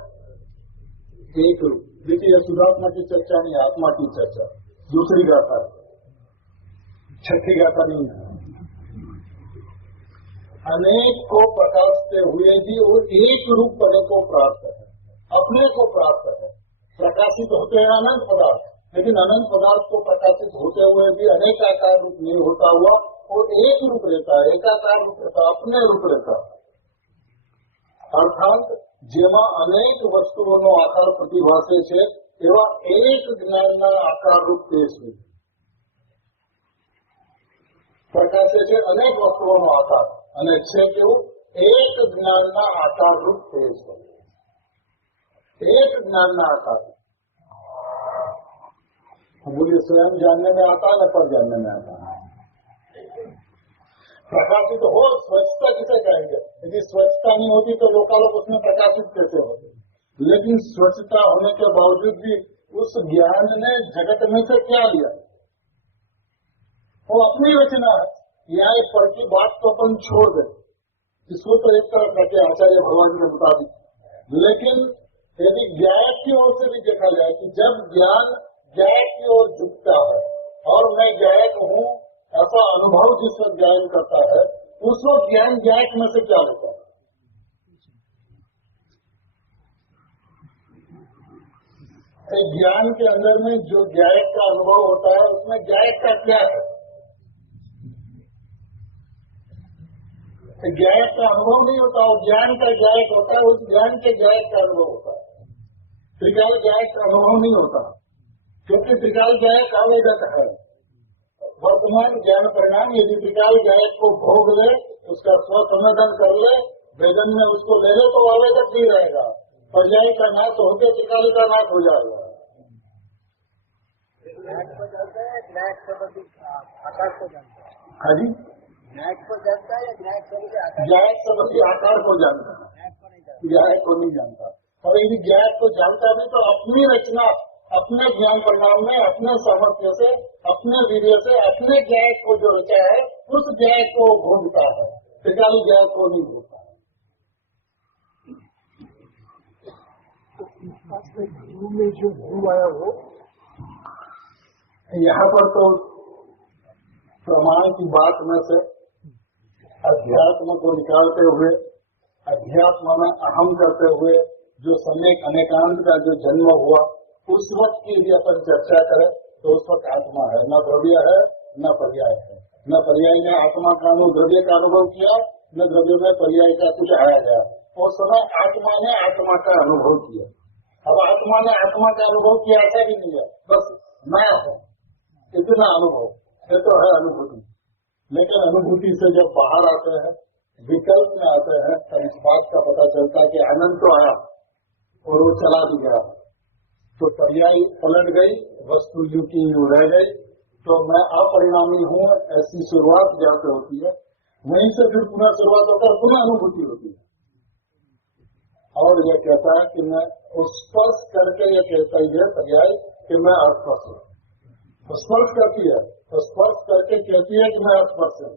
एक रूप। देखिए शुद्धात्मा की चर्चा नहीं, आत्मा की चर्चा। दूसरी गाथा, छठी गाथा नहीं है। अनेक को प्रकाशते हुए भी वो एक रूप बने को प्राप्त है, अपने को प्राप्त है। प्रकाशित होते हैं अनंत पदार्थ, लेकिन अनंत पदार्थ को प्रकाशित होते हुए भी अनेक आकार रूप नहीं होता हुआ वो एक रूप रहता है, एकाकार रूप रहता है, अपने रूप रहता है। अर्थात जेमा अनेक वस्तुओं आकार प्रतिभासे છે એવા एक જ્ઞાનના આકાર રૂપ તેજ છે। પ્રકાશે છે અનેક વસ્તુઓનો આકાર અને છે કેવું? એક જ્ઞાનના આકાર રૂપ તેજ છે। एक ज्ञानना आकार। बोलिए स्वयं जानने में आता है, पर जानने में आता है। प्रकाशित हो, स्वच्छता किसे कहेंगे? यदि स्वच्छता नहीं होती तो लोग उसमें प्रकाशित कैसे होते? लेकिन स्वच्छता होने के बावजूद भी उस ज्ञान ने जगत में से क्या लिया? वो अपनी रचना है। यहाँ एक पर की बात तो अपन छोड़ दे, इसको तो एक तरफ रखे आचार्य भगवान के मुताबिक। लेकिन यदि ज्ञायक की ओर से भी देखा जाए कि जब ज्ञान ज्ञायक की ओर झुकता है और मैं ज्ञायक हूँ ऐसा अनुभव जिस वक्त ज्ञान करता है, उस वक्त ज्ञान ज्ञायक में से क्या लेता है? ज्ञान के अंदर में जो ज्ञायक का अनुभव होता है उसमें ज्ञायक का क्या है? ज्ञायक का अनुभव नहीं होता, वो ज्ञान का ज्ञायक होता है, उस ज्ञान के ज्ञायक का अनुभव होता है। त्रिकाल ज्ञायक का अनुभव नहीं होता, क्योंकि त्रिकाल ज्ञायक आवेदक है। वर्तमान ज्ञान परिणाम यदि त्रिकाल ज्ञायक को भोग ले, उसका स्वसंवेदन कर ले, वेदन में उसको ले ले तो आवेदक नहीं रहेगा। पर्याय का नाश होते त्रिकाली का नाश हो जाएगा। न्याय को जानता है, न्याय संबंधी आकार को जानता है। हाँ जी, न्याय को जानता है या न्याय संबंधी आकार? न्याय संबंधी आकार को जानता है, न्याय को नहीं जानता। और यदि न्याय को जानता भी तो अपनी रचना, अपने ज्ञान परिणाम में, अपने सामर्थ्य से, अपने वीर्य से, अपने न्याय को जो रचा है उस न्याय को भोगता है, त्रिकाली न्याय को नहीं भोगता है। में जो भूल आया वो यहाँ पर तो प्रमाण की बात में से अध्यात्म को निकालते हुए, अध्यात्म में अहम करते हुए जो सम्यक अनेकांत का जो जन्म हुआ उस वक्त की यदि अपन चर्चा करें तो उस वक्त आत्मा है, न द्रव्य है न पर्याय है। न पर्याय ने आत्मा का द्रव्य का अनुभव किया, न द्रव्य में पर्याय का कुछ आया गया। उस समय आत्मा ने आत्मा का अनुभव किया। अब आत्मा ने आत्मा का अनुभव किया ऐसा भी नहीं है, बस मैं हूँ इतना अनुभव, ये तो है अनुभूति। लेकिन अनुभूति से जब बाहर आते हैं, विकल्प में आते हैं, तब इस बात का पता चलता है कि आनंद तो आया और वो चला भी गया, तो पर्याय पलट गई, वस्तु यूं की यूं रह गई। तो मैं अपरिणामी हूँ ऐसी शुरुआत जहाँ से होती है, वहीं से फिर पुनः शुरुआत होकर पुनः अनुभूति होती है। और यह कहता है कि मैं स्पर्श करके ये कहता ही है पर्याय कि मैं अस्पर्श हूँ। तो स्पर्श करती है तो स्पर्श करके कहती है कि मैं अस्पर्श हूँ।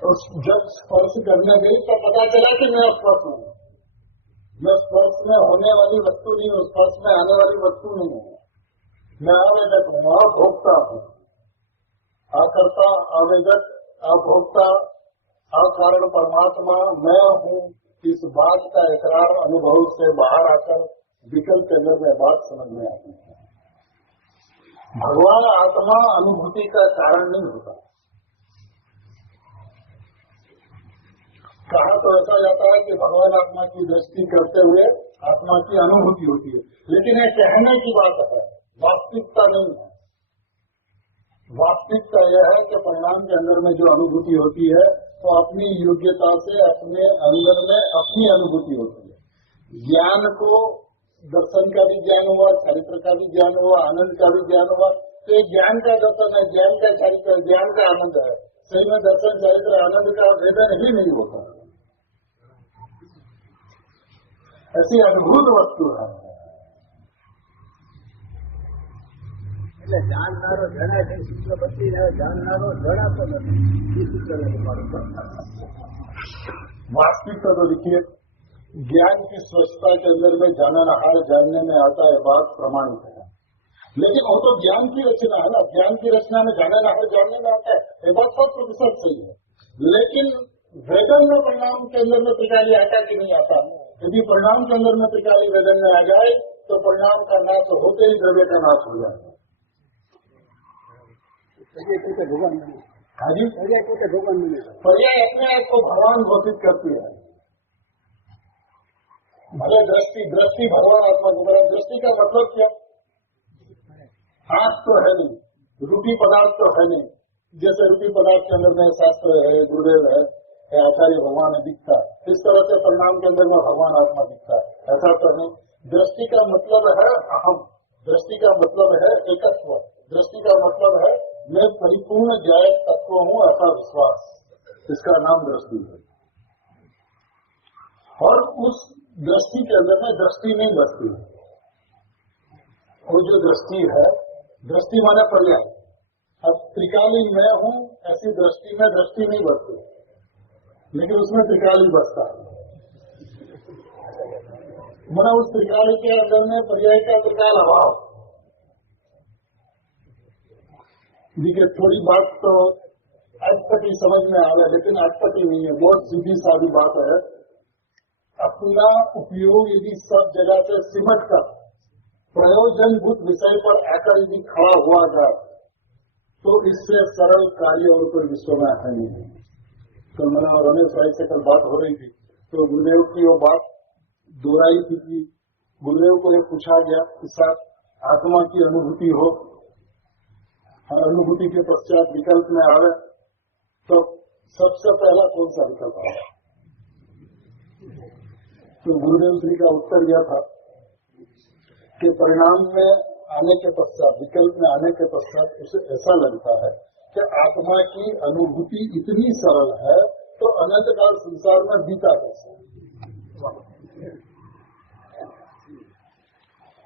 तो जब स्पर्श करने गई तो पता चला कि मैं स्पर्श हूँ। मैं स्पर्श में होने वाली वस्तु नहीं हूँ, स्पर्श में आने वाली वस्तु नहीं हूँ। मैं आवेदक हूँ, अभोक्ता हूँ। आकर्ता, आवेदक, अभोक्ता, अकारण परमात्मा मैं हूँ। इस बात का इकरार अनुभव से बाहर आकर विकल्प के अंदर में बात समझ में आती है। भगवान आत्मा अनुभूति का कारण नहीं होता। कहा तो ऐसा जाता है कि भगवान आत्मा की दृष्टि करते हुए आत्मा की अनुभूति होती है, लेकिन ये कहने की बात है, वास्तविकता नहीं है। वास्तविकता यह है कि परिणाम के अंदर में जो अनुभूति होती है तो अपनी योग्यता से अपने अंदर में अपनी अनुभूति होती है। ज्ञान को दर्शन का भी ज्ञान हुआ, चरित्र का भी ज्ञान हुआ, आनंद का भी ज्ञान हुआ, तो ज्ञान का दर्शन है, ज्ञान का चरित्र, ज्ञान का आनंद है। सही में दर्शन, चरित्र, आनंद का वेदन ही नहीं होता। ऐसी अद्भुत वस्तु है। એટલે જાણનારો જણાય છે, સૂત્ર બદલી રહ્યો, જાણનારો જણાતો નથી, એ સૂત્ર वास्तविकता तो देखिए, ज्ञान की स्वच्छता के अंदर में जाननहार जानने में आता है, बात प्रमाणित है। लेकिन वो तो ज्ञान की रचना है ना, ज्ञान की रचना में जाननहार जानने में आता है, ये बात 100% सही है। लेकिन वेदन में परिणाम के अंदर में त्रिकाली आता कि नहीं आता? यदि परिणाम के अंदर में त्रिकाली वेदन में आ जाए तो परिणाम का नाश होते ही द्रव्य का नाश हो जाए। ભગવાન हाँ जी, ભગવાન पर्याय अपने आप को भगवान घोषित करती है। भले दृष्टि भगवान आत्मा की तरह। दृष्टि का मतलब क्या? आंख तो है नहीं, रूपी पदार्थ तो है नहीं। जैसे रूपी पदार्थ के अंदर में शास्त्र है, गुरुदेव है, आचार्य भगवान दिखता है, इस तरह से परिणाम के अंदर में भगवान आत्मा दिखता है, ऐसा तो नहीं। दृष्टि का मतलब है अहम, दृष्टि का मतलब है एकत्व, दृष्टि का मतलब है मैं परिपूर्ण जायक तत्व हूँ, ऐसा विश्वास, इसका नाम दृष्टि है। और उस दृष्टि के अंदर में दृष्टि नहीं बसती। वो जो दृष्टि है, दृष्टि माने पर्याय। अब त्रिकाली मैं हूँ ऐसी दृष्टि में दृष्टि नहीं बसती, लेकिन उसमें त्रिकाली बसता है। माना उस त्रिकाली के अंदर में पर्याय का त्रिकाल अभाव। देखिए, थोड़ी बात तो अटपटी समझ में आ रहा है, लेकिन अटपटी नहीं है, बहुत सीधी सादी बात है। अपना उपयोग यदि सब जगह से सिमट कर प्रयोजनभूत विषय पर आकर यदि खड़ा हुआ जाए तो इससे सरल कार्य और कोई विश्व में है नहीं। तो मैंने रमेश भाई से कल बात हो रही थी, तो गुरुदेव की वो बात दोहराई थी कि गुरुदेव को ये पूछा गया कि साथ आत्मा की अनुभूति हो और अनुभूति के पश्चात विकल्प में आवे तो सबसे पहला कौन सा विकल्प आया? तो गुरुदेव श्री का उत्तर यह था कि परिणाम में आने के पश्चात, विकल्प में आने के पश्चात उसे ऐसा लगता है कि आत्मा की अनुभूति इतनी सरल है तो अनंत काल संसार में बीता कैसे।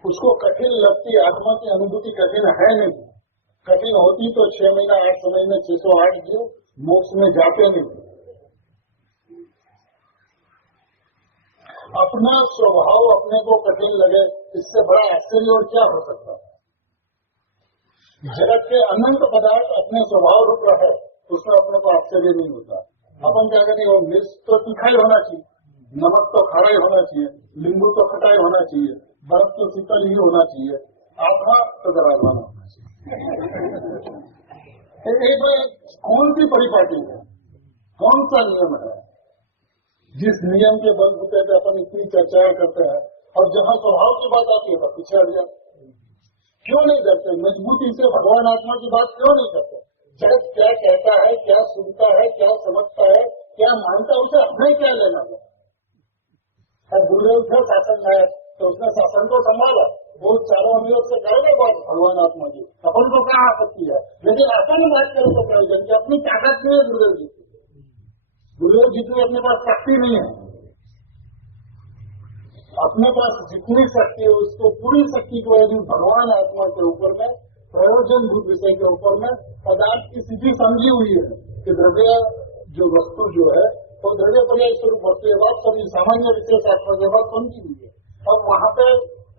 उसको कठिन लगती, आत्मा की अनुभूति कठिन है नहीं। कठिन होती तो 6 महीना 8 महीने 608 दियो मोक्ष में जाते नहीं। अपना स्वभाव अपने को कठिन लगे, इससे बड़ा आश्चर्य और क्या हो सकता है। जगत के अनंत पदार्थ अपने स्वभाव रूप रहे, उसमें अपने को आश्चर्य नहीं होता। अपन क्या करें, वो मिर्च तो तीखा ही होना चाहिए, नमक तो खारा ही होना चाहिए, नींबू तो खट्टा ही होना चाहिए, बर्फ तो शीतल ही होना चाहिए, आत्मा तो दराजवाना होना चाहिए। एक कौन सी परिपाटी है, कौन सा नियम है जिस नियम के बल होते थे अपन इतनी चर्चाएं करते हैं, और जहाँ स्वभाव की बात आती है तो पीछे हट जाते। क्यों नहीं करते, मजबूती से भगवान आत्मा की बात क्यों नहीं करते। जगत क्या कहता है, क्या सुनता है, क्या समझता है, क्या मानता है, उसे हमें क्या लेना है। और गुरुदेव थे शासन है तो उसने शासन को संभाला, वो चारों अमीरों से करेगा बात भगवान आत्मा की, अपन को क्या आपत्ति है। लेकिन अपन बात करें तो प्रयोजन की, अपनी ताकत नहीं है गुरुदेव जी की। गुरुदेव जितनी अपने पास शक्ति नहीं है, अपने पास जितनी शक्ति है उसको पूरी शक्ति को यदि भगवान आत्मा के ऊपर में, प्रयोजनभूत विषय के ऊपर में पदार्थ की स्थिति समझी हुई है कि द्रव्य जो वस्तु जो है तो द्रव्य पर्याय स्वरूप वस्तु के बाद सभी सामान्य विशेष आत्मा के बाद समझी हुई है। और वहां पे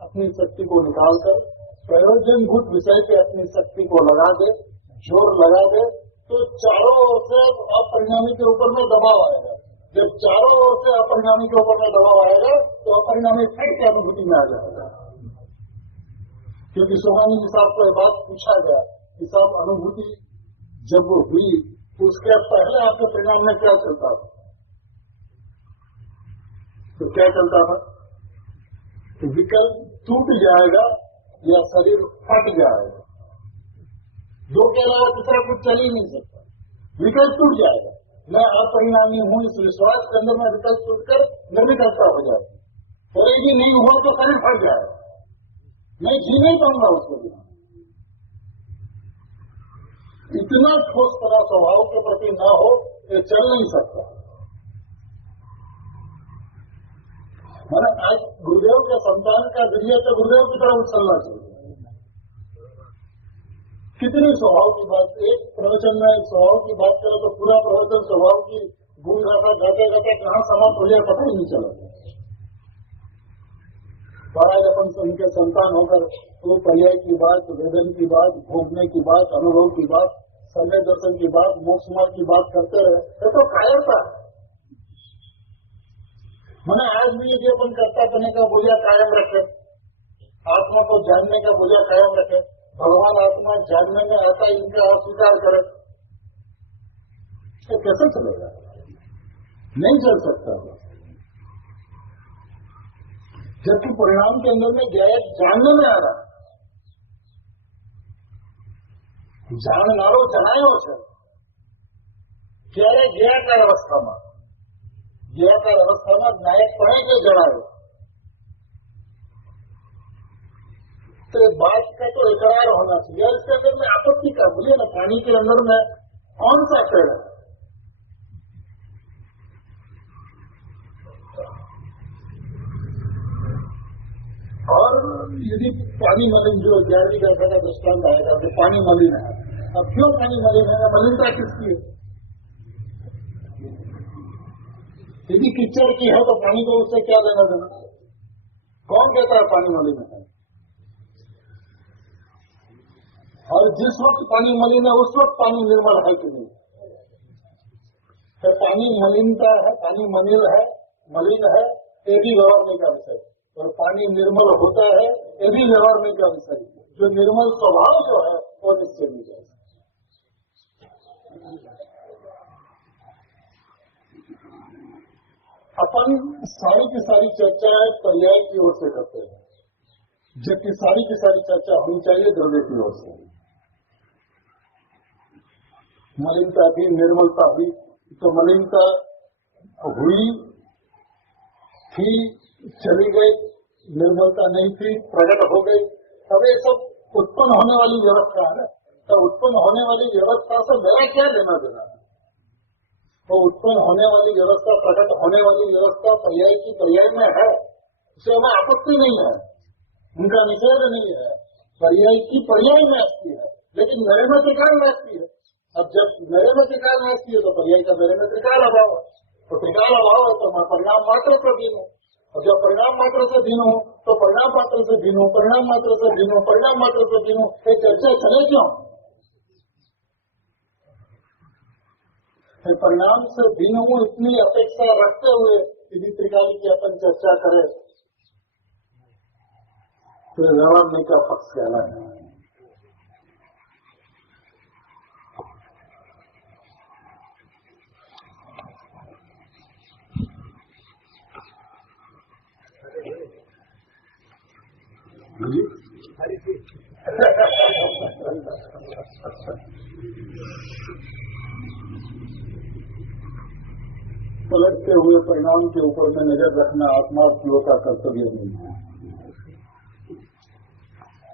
अपनी शक्ति को निकालकर प्रयोजनभूत विषय पे अपनी शक्ति को लगा दे, जोर लगा दे, तो चारों ओर से अपरिणामी के ऊपर में दबाव आएगा। जब चारों ओर से अपरिणामी के ऊपर में दबाव आएगा तो अपरिणामी फिर की अनुभूति में आ जाएगा। क्योंकि स्वामी जी साहब को बात पूछा गया कि साहब अनुभूति जब हुई उसके पहले आपके परिणाम में क्या चलता था, तो क्या चलता था कि विकल्प टूट जाएगा या शरीर फट जाएगा, दो के अलावा दूसरा कुछ चल ही नहीं सकता। विकल्प टूट जाएगा, मैं अपरिणामी हूं इस विश्वास के अंदर में विकल्प टूटकर निर्विकल्पता हो जाएगी। और यदि नहीं हुआ तो शरीर फट जाएगा, मैं जी नहीं पाऊंगा उसको भी। इतना ठोस तरह स्वभाव के प्रति न हो, ये चल नहीं सकता। मैंने आज गुरुदेव के संतान का जरिए तो गुरुदेव की तरफ चलना चाहिए। कितनी स्वभाव की बात, एक प्रवचन में स्वभाव की बात करें तो पूरा प्रवचन स्वभाव की गुण गाता गाते गाते कहाँ समाप्त हो जाए पता ही नहीं चला। आज अपन उनके संतान होकर तो पर्याय की बात, वेदन की बात, भोगने की बात, अनुभव की बात, समय दर्शन की बात, मोक्ष मार्ग की बात करते रहे, ये तो कायरता है। मैंने आज भी यदि अपन कर्ता करने का बोझा कायम रखे, आत्मा को जानने का बोझा कायम रखे, भगवान आत्मा जानने में आता इनका अस्वीकार करे, तो कैसे चलेगा, नहीं चल सकता। जबकि परिणाम के अंदर में गया जानने में आ रहा, जाननारो जनायो છે, ત્યારે જ્ઞાકાર અવસ્થામાં નાયકપણે જે જણાવ્યો, तो बात का तो इकरार होना चाहिए। इसके अंदर में आपत्ति का बोलिए ना, पानी के अंदर में कौन सा पेड़ है, और यदि पानी मलिन, जो 11वीं कक्षा का दृष्टांत आएगा कि पानी मलिन है, अब क्यों पानी मलिन है, मलिनता किसकी है। यदि कीचड़ की है तो पानी को उससे क्या लेना देना, कौन कहता है पानी मलिन है। और जिस वक्त पानी मलिन है उस वक्त पानी निर्मल है कि नहीं, तो पानी मलिनता है, पानी मलिन है, ये भी व्यवहार नहीं का विषय, और पानी निर्मल होता है ये भी व्यवहार नहीं का विषय। जो निर्मल स्वभाव जो है वो निश्चय नहीं जाए। अपन सारी की सारी चर्चाएं पर्याय की ओर से करते हैं, जबकि सारी की सारी चर्चा होनी चाहिए द्रव्य की ओर से। मलिनता भी, निर्मलता भी, तो मलिनता हुई थी, चली गई, निर्मलता नहीं थी, प्रकट हो गई। अब ये सब उत्पन्न होने वाली व्यवस्था है ना, तो उत्पन्न होने वाली व्यवस्था से मेरा क्या लेना देना है? तो उत्पन्न होने वाली व्यवस्था, प्रकट होने वाली व्यवस्था पर्याय की पर्याय में है, उसे हमें आपत्ति नहीं है, उनका निषेध नहीं है, पर्याय की पर्याय में आती है, लेकिन मेरे में त्रिकाल नाचती है। अब जब मेरे में त्रिकाल नाचती है तो पर्याय का मेरे में त्रिकाल अभाव है, तो त्रिकाल अभाव है तो मैं परिणाम मात्र से भिन्न हूँ, और जब परिणाम मात्र से भिन्न हूँ तो परिणाम मात्र से भिन्न हूँ, परिणाम मात्र से भिन्न हूँ, परिणाम मात्र से भिन्न हूँ, ये चर्चा चले क्यों? परिणाम से भिन्न हूँ इतनी अपेक्षा रखते हुए यदि त्रिकाली की अपन चर्चा करें तो व्यवहार नहीं का पक्ष कहना है। पलटते हुए परिणाम के ऊपर में नजर रखना आत्मार्थीयों का कर्तव्य नहीं है।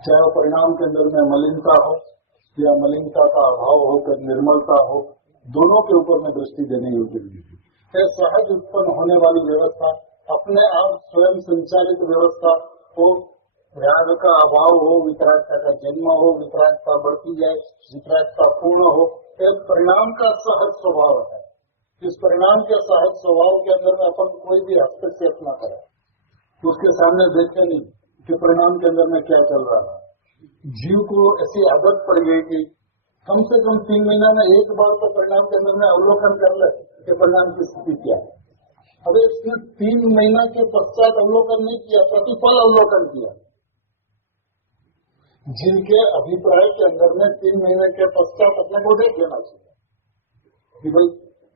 चाहे वो परिणाम के अंदर में मलिनता हो या मलिनता का अभाव हो, कर निर्मलता हो, दोनों के ऊपर में दृष्टि देनी होती है। सहज उत्पन्न होने वाली व्यवस्था, अपने आप स्वयं संचालित व्यवस्था हो, राग का अभाव हो, वितरागता का जन्म हो, वितरागता बढ़ती जाए, वितरागता पूर्ण हो, एक परिणाम का सहज स्वभाव है। इस परिणाम के सहज स्वभाव के अंदर में अपन कोई भी हस्तक्षेप न करे, उसके सामने देखे नहीं कि परिणाम के अंदर में क्या चल रहा है। जीव को ऐसी आदत पड़ गई कि कम से कम 3 महीना में एक बार तो परिणाम के अंदर में अवलोकन कर ले कि परिणाम की स्थिति क्या है। अब इसने 3 महीना के पश्चात अवलोकन नहीं किया, प्रतिफल अवलोकन किया। जिनके अभिप्राय के अंदर में 3 महीने के पश्चात अपने को देख लेना चाहिए कि भाई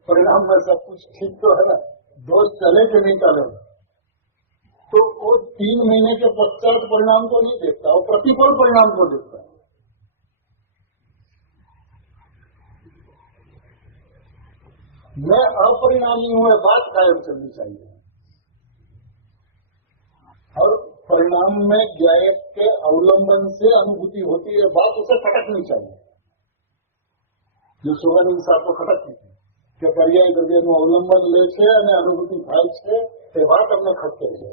परिणाम में सब कुछ ठीक तो है ना, दोष चले कि नहीं चले, तो वो 3 महीने के पश्चात परिणाम को नहीं देखता, वो प्रतिफल परिणाम को देखता है। मैं अपरिणामी हूं, बात कायम करनी चाहिए। और परिणाम में ज्ञायक के अवलंबन से अनुभूति होती है, बात उसे खटकनी चाहिए। जो सुगंध साहब को खटकती थी कि पर्याय द्रव्य નું अवलंबन ले છે અને અનુભૂતિ થાય છે, તે વાત અમને ખટકે છે।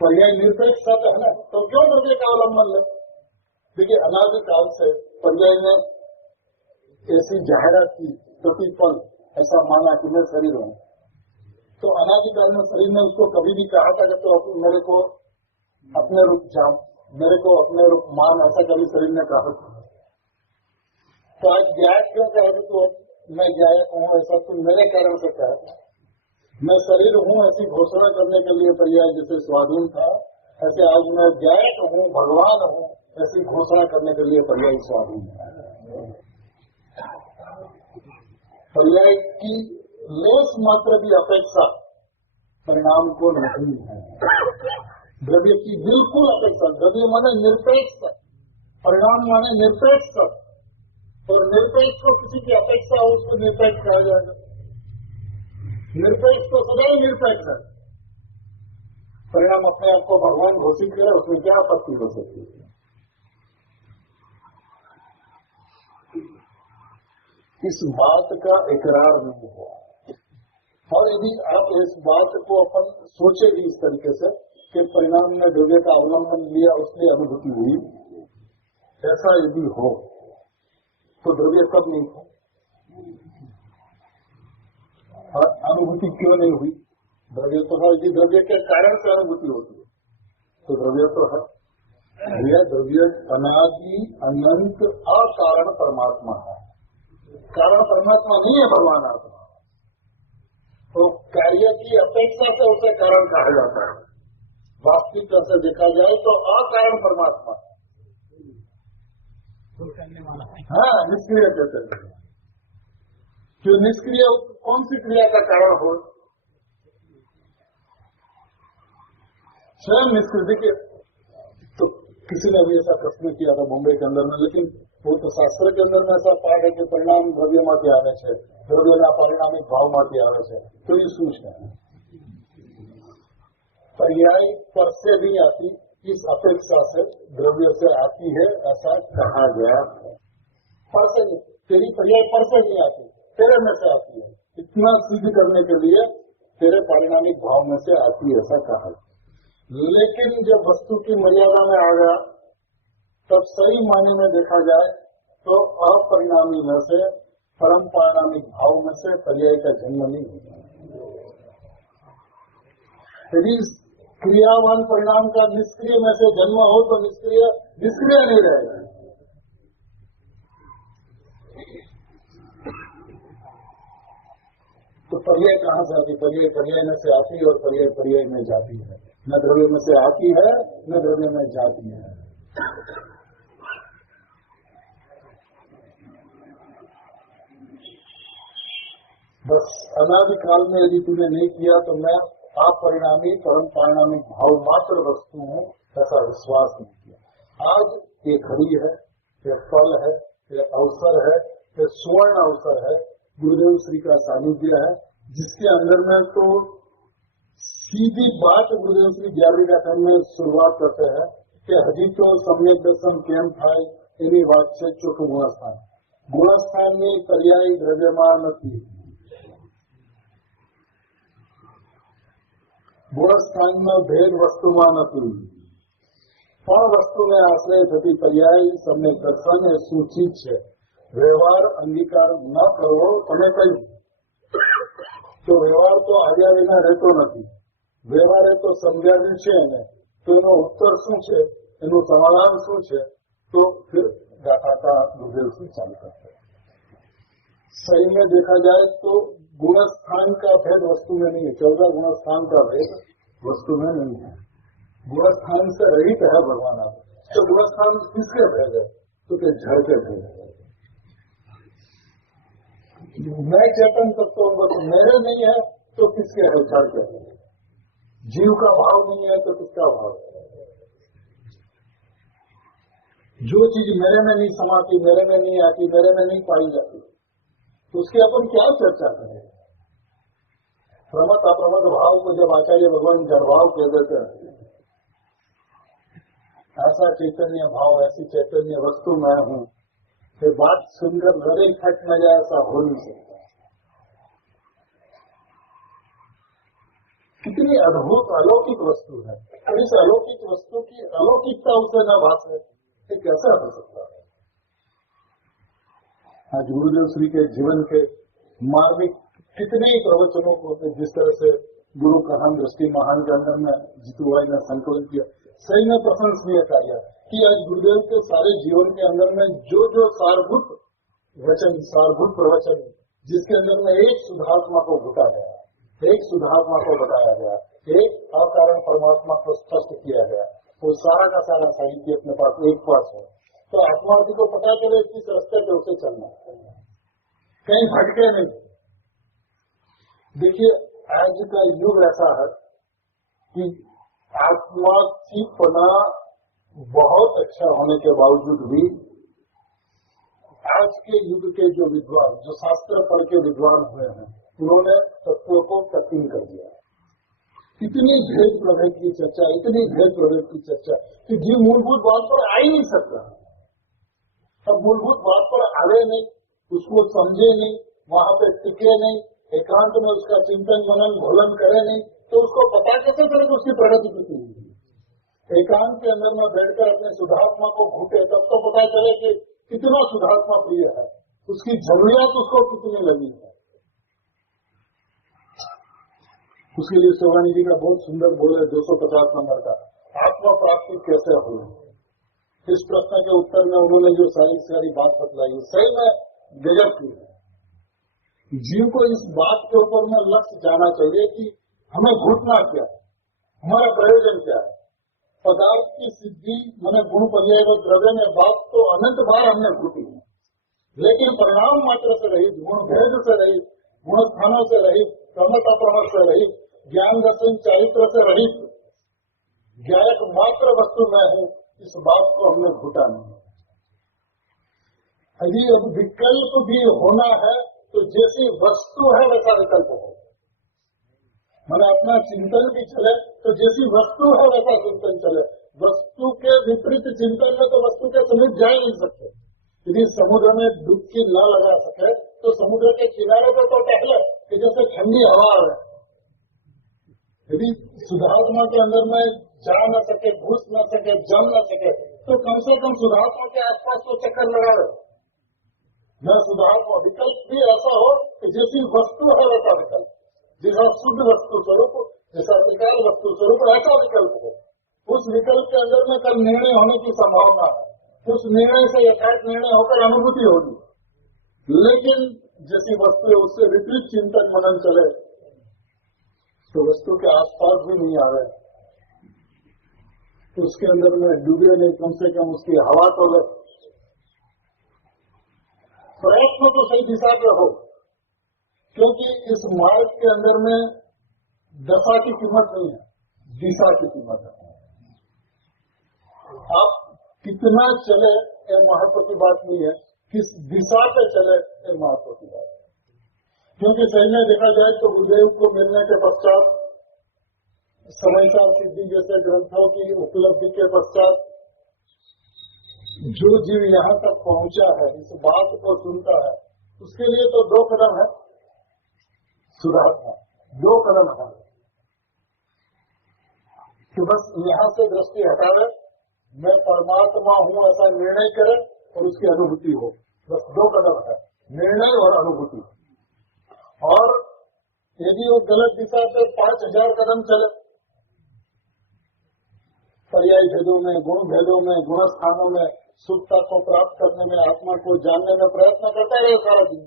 पर्याय निरपेक्ष सत्य है ना, तो क्यों द्रव्य का अवलंबन ले? देखिए अनादिकाल से पर्याय ने ऐसी जाहिरात की, प्रतिपल ऐसा माना कि मैं शरीर हूं, तो अनादिकाल में शरीर ने उसको कभी भी कहा था कि तो मेरे को अपने रूप जान, मेरे को अपने रूप मान, ऐसा कभी शरीर ने कहा था। तो आज ज्ञायक क्यों कहे तो मैं ज्ञायक हूँ, ऐसा तुम मेरे कारण से कहे। मैं शरीर हूँ ऐसी घोषणा करने के लिए पर्याय जैसे स्वाधीन था, ऐसे आज मैं ज्ञायक हूँ, भगवान हूँ, ऐसी घोषणा करने के लिए पर्याय स्वाधीन है। पर्याय की लेस मात्र की अपेक्षा परिणाम को नहीं है। द्रव्य की बिल्कुल अपेक्षा, द्रव्य माने निरपेक्ष, परिणाम माने निरपेक्ष, और निरपेक्ष को किसी की अपेक्षा हो उसको निरपेक्ष कहा जाएगा। निरपेक्ष तो सदैव निरपेक्ष है। परिणाम अपने आप को भगवान घोषित करे, उसमें क्या आपत्ति हो सकती है? इस बात का इकरार नहीं हुआ, और यदि आप इस बात को अपन सोचे भी इस तरीके से कि परिणाम में द्रव्य का अवलंबन लिया उसलिए अनुभूति हुई, ऐसा यदि हो तो द्रव्य कब नहीं था और अनुभूति क्यों नहीं हुई? द्रव्य तो है, यदि द्रव्य के कारण से अनुभूति होती है तो द्रव्य तो है। यह द्रव्य अनादि अनंत अकारण परमात्मा है, कारण परमात्मा नहीं है, भगवान आत्मा। तो कार्य की अपेक्षा से उसे कारण कहा जाता है। वास्तविकता से देखा जाए तो अकारण परमात्मा, हाँ निष्क्रिय कहते हैं। जो निष्क्रिय कौन सी क्रिया का कारण हो? स्वयं निष्क्रिय। देखिए तो किसी ने भी ऐसा प्रश्न किया था मुंबई के अंदर में, लेकिन वो तो शास्त्र के अंदर में ऐसा पाठ है कि परिणाम द्रव्य माटे आवे छे, द्रव्यना पारिणामिक भाव माटे आवे छे, तो ये શું છે? पर्याय पर से नहीं आती, इस अपेक्षा से द्रव्य से आती है, ऐसा कहा गया है। पर से नहीं, तेरी पर्याय पर से नहीं आती, तेरे में से आती है। इतना सिद्ध करने के लिए तेरे पारिणामिक भाव में से आती है, ऐसा कहा। लेकिन जब वस्तु की मर्यादा में आ गया, तब सही मायने में देखा जाए तो अपरिणामी में से परम पारिणामिक भाव में से पर्याय का जन्म नहीं होता। यदि क्रियावान परिणाम का निष्क्रिय में से जन्म हो तो निष्क्रिय नहीं रहेगा। तो पर्याय कहाँ से आती? पर्याय पर्याय में से आती है और पर्याय पर्याय में जाती है। न द्रव्य में से आती है, न द्रव्य में जाती है। बस अनादिकाल में यदि तूने नहीं किया तो मैं अपरिणामी परम पारिणामिक भाव मात्र वस्तु हूँ, ऐसा विश्वास नहीं किया। आज ये घड़ी है, ये फल है, ये अवसर है, ये सुवर्ण अवसर है, गुरुदेव श्री का सानिध्य है, जिसके अंदर में तो सीधी बात गुरुदेव श्री 11वीं व्याख्यान में शुरुआत करते हैं कि हजी तो सम्यक दर्शन केम थाय एनी बात से ચોથું गुणस्थान। गुणस्थान में पर्यायी द्रव्यमान નથી, गुणस्थाનમાં ભેદ વસ્તુમાં નથી, પણ વસ્તુને આશ્રય થતી પર્યાય સમ્યક દર્શન એ સૂચિત છે। વ્યવહાર અંગીકાર ન કરવો તમે કહ્યું તો વ્યવહાર તો આવ્યા વિના રહેતો નથી। વ્યવહારે તો સમજાવ્યું છે એને, તો એનો ઉત્તર શું છે, એનું સમાધાન શું છે, તો फिर गाथा गुरुदेव से चालू करते हैं। सही में देखा जाए तो गुणस्थान का भेद वस्तु में नहीं है, 14 गुणस्थान का भेद वस्तु में नहीं है। गुणस्थान से रहित है भगवान। आप तो गुणस्थान किसके भेद है? तो कि जड़ के भेद है। मैं चेतन तत्व वस्तु मेरे नहीं है तो किसके है? जड़ के। जीव का भाव नहीं है तो किसका भाव है? जो चीज मेरे में नहीं समाती, मेरे में नहीं आती, मेरे में नहीं पाई जाती, तो उसकी अपन क्या चर्चा करें? प्रमत अप्रमत भाव को जब आचार्य भगवान जड़ भाव कह देते हैं, ऐसा चैतन्य भाव, ऐसी चैतन्य वस्तु मैं हूँ, ये बात सुनकर हृदय खट न जाए, ऐसा हो नहीं सकता। कितनी अद्भुत अलौकिक वस्तु है, इस अलौकिक वस्तु की अलौकिकता उसे न भाषे, ये कैसा हो सकता है? आज गुरुदेव श्री के जीवन के मार्मिक कितने ही प्रवचनों को जिस तरह से गुरु कहान दृष्टि महान के अंदर में जीतूभाई ने संकलन किया, सही में प्रशंसनीय कार्य कि आज गुरुदेव के सारे जीवन के अंदर में जो जो सारभूत वचन, सारभूत प्रवचन, जिसके अंदर में एक शुद्धात्मा को घुटा गया, एक शुद्धात्मा को बताया गया, एक अकारण परमात्मा को स्पष्ट किया गया, वो सारा का सारा साहित्य अपने पास एक पास है। तो आत्मार्थी को पता चले किस रास्ते पे उसे चलना, कहीं भटके नहीं। देखिए आज का युग ऐसा है कि आत्मा की पना बहुत अच्छा होने के बावजूद भी आज के युग के जो विद्वान, जो शास्त्र पढ़ के विद्वान हुए हैं, उन्होंने तत्वों को कटिंग कर दिया। इतनी भेद प्रभेद की चर्चा, इतनी भेद प्रभेद की चर्चा कि जीव मूलभूत बात पर आ ही नहीं सकता। अब मूलभूत बात पर आवे नहीं, उसको समझे नहीं, वहां पे टिके नहीं, एकांत में उसका चिंतन मनन भोलन करे नहीं, तो उसको पता कैसे चले कि उसकी प्रगति कितनी हुई। एकांत के अंदर में बैठकर अपने शुद्धात्मा को घूटे, तब तो पता चले कि कितना शुद्धात्मा प्रिय है, उसकी जरूरियात उसको कितनी लगी है। उसके लिए शिवानी जी का बहुत सुंदर बोले 250 नंबर का, आत्मा प्राप्ति कैसे हो। इस प्रश्न के उत्तर में उन्होंने जो सारी बात बतलाई, सही में गजब की है। जीव को इस बात के ऊपर में लक्ष्य जाना चाहिए कि हमें घुटना क्या है, हमारा प्रयोजन क्या है। पदार्थ की सिद्धि मैंने गुण पर्याय व द्रव्य में बात तो अनंत बार हमने घुटी है, लेकिन परिणाम मात्र से रहित, गुण भेद से रहित, गुण स्थानों से रहित, क्रमता प्रमत से रहित, ज्ञान दर्शन चारित्र से रहित, ज्ञायक मात्र वस्तु मैं हूँ, इस बात को हमने घुटा नहीं। यदि अब विकल्प भी होना है तो जैसी वस्तु है वैसा विकल्प हो। मैंने अपना चिंतन भी चले तो जैसी वस्तु है वैसा चिंतन चले। वस्तु के विपरीत चिंतन में तो वस्तु के समीप जा ही नहीं सकते। यदि समुद्र में डुबकी न लगा सके तो समुद्र के किनारे पर तो टहले कि जैसे ठंडी हवा है। यदि शुद्धात्मा के अंदर में जा न सके, घुस न सके, जम न सके तो कम से कम शुद्धात्मा के आसपास तो चक्कर लगा रहे। न शुद्धात्मा विकल्प भी ऐसा हो कि जैसी वस्तु है वैसा विकल्प, जैसा शुद्ध वस्तु स्वरूप, जैसा त्रिकाल वस्तु स्वरूप ऐसा विकल्प हो। उस विकल्प के अंदर में कल निर्णय होने की संभावना है। उस निर्णय से यथार्थ निर्णय होकर अनुभूति होगी। लेकिन जैसी वस्तु है उससे विपरीत चिंतन मनन चले तो वस्तु के आसपास भी नहीं आ रहे तो उसके अंदर में डूबे नहीं, कम से कम उसकी हवा तो ले। प्रयत्न तो सही दिशा पे हो, क्योंकि इस मार्ग के अंदर में दशा की कीमत नहीं है, दिशा की कीमत है। आप कितना चले ये महत्व की बात नहीं है, किस दिशा पे चले ये महत्व की बात है। क्योंकि सही में देखा जाए तो गुरुदेव को मिलने के पश्चात, समयसार सिद्धि जैसे ग्रंथों की उपलब्धि के पश्चात जो जीव यहाँ तक पहुंचा है, इस बात को सुनता है, उसके लिए तो 2 कदम है सुधारना, 2 कदम है कि बस यहाँ से दृष्टि हटावे, मैं परमात्मा हूँ ऐसा निर्णय करे और उसकी अनुभूति हो। बस 2 कदम है, निर्णय और अनुभूति। और यदि वो गलत दिशा पे 5000 कदम चले, पर्याय भेदों में, गुण भेदों में, गुण स्थानों में, शुद्धता को प्राप्त करने में, आत्मा को जानने में प्रयत्न करता रहे सारा दिन,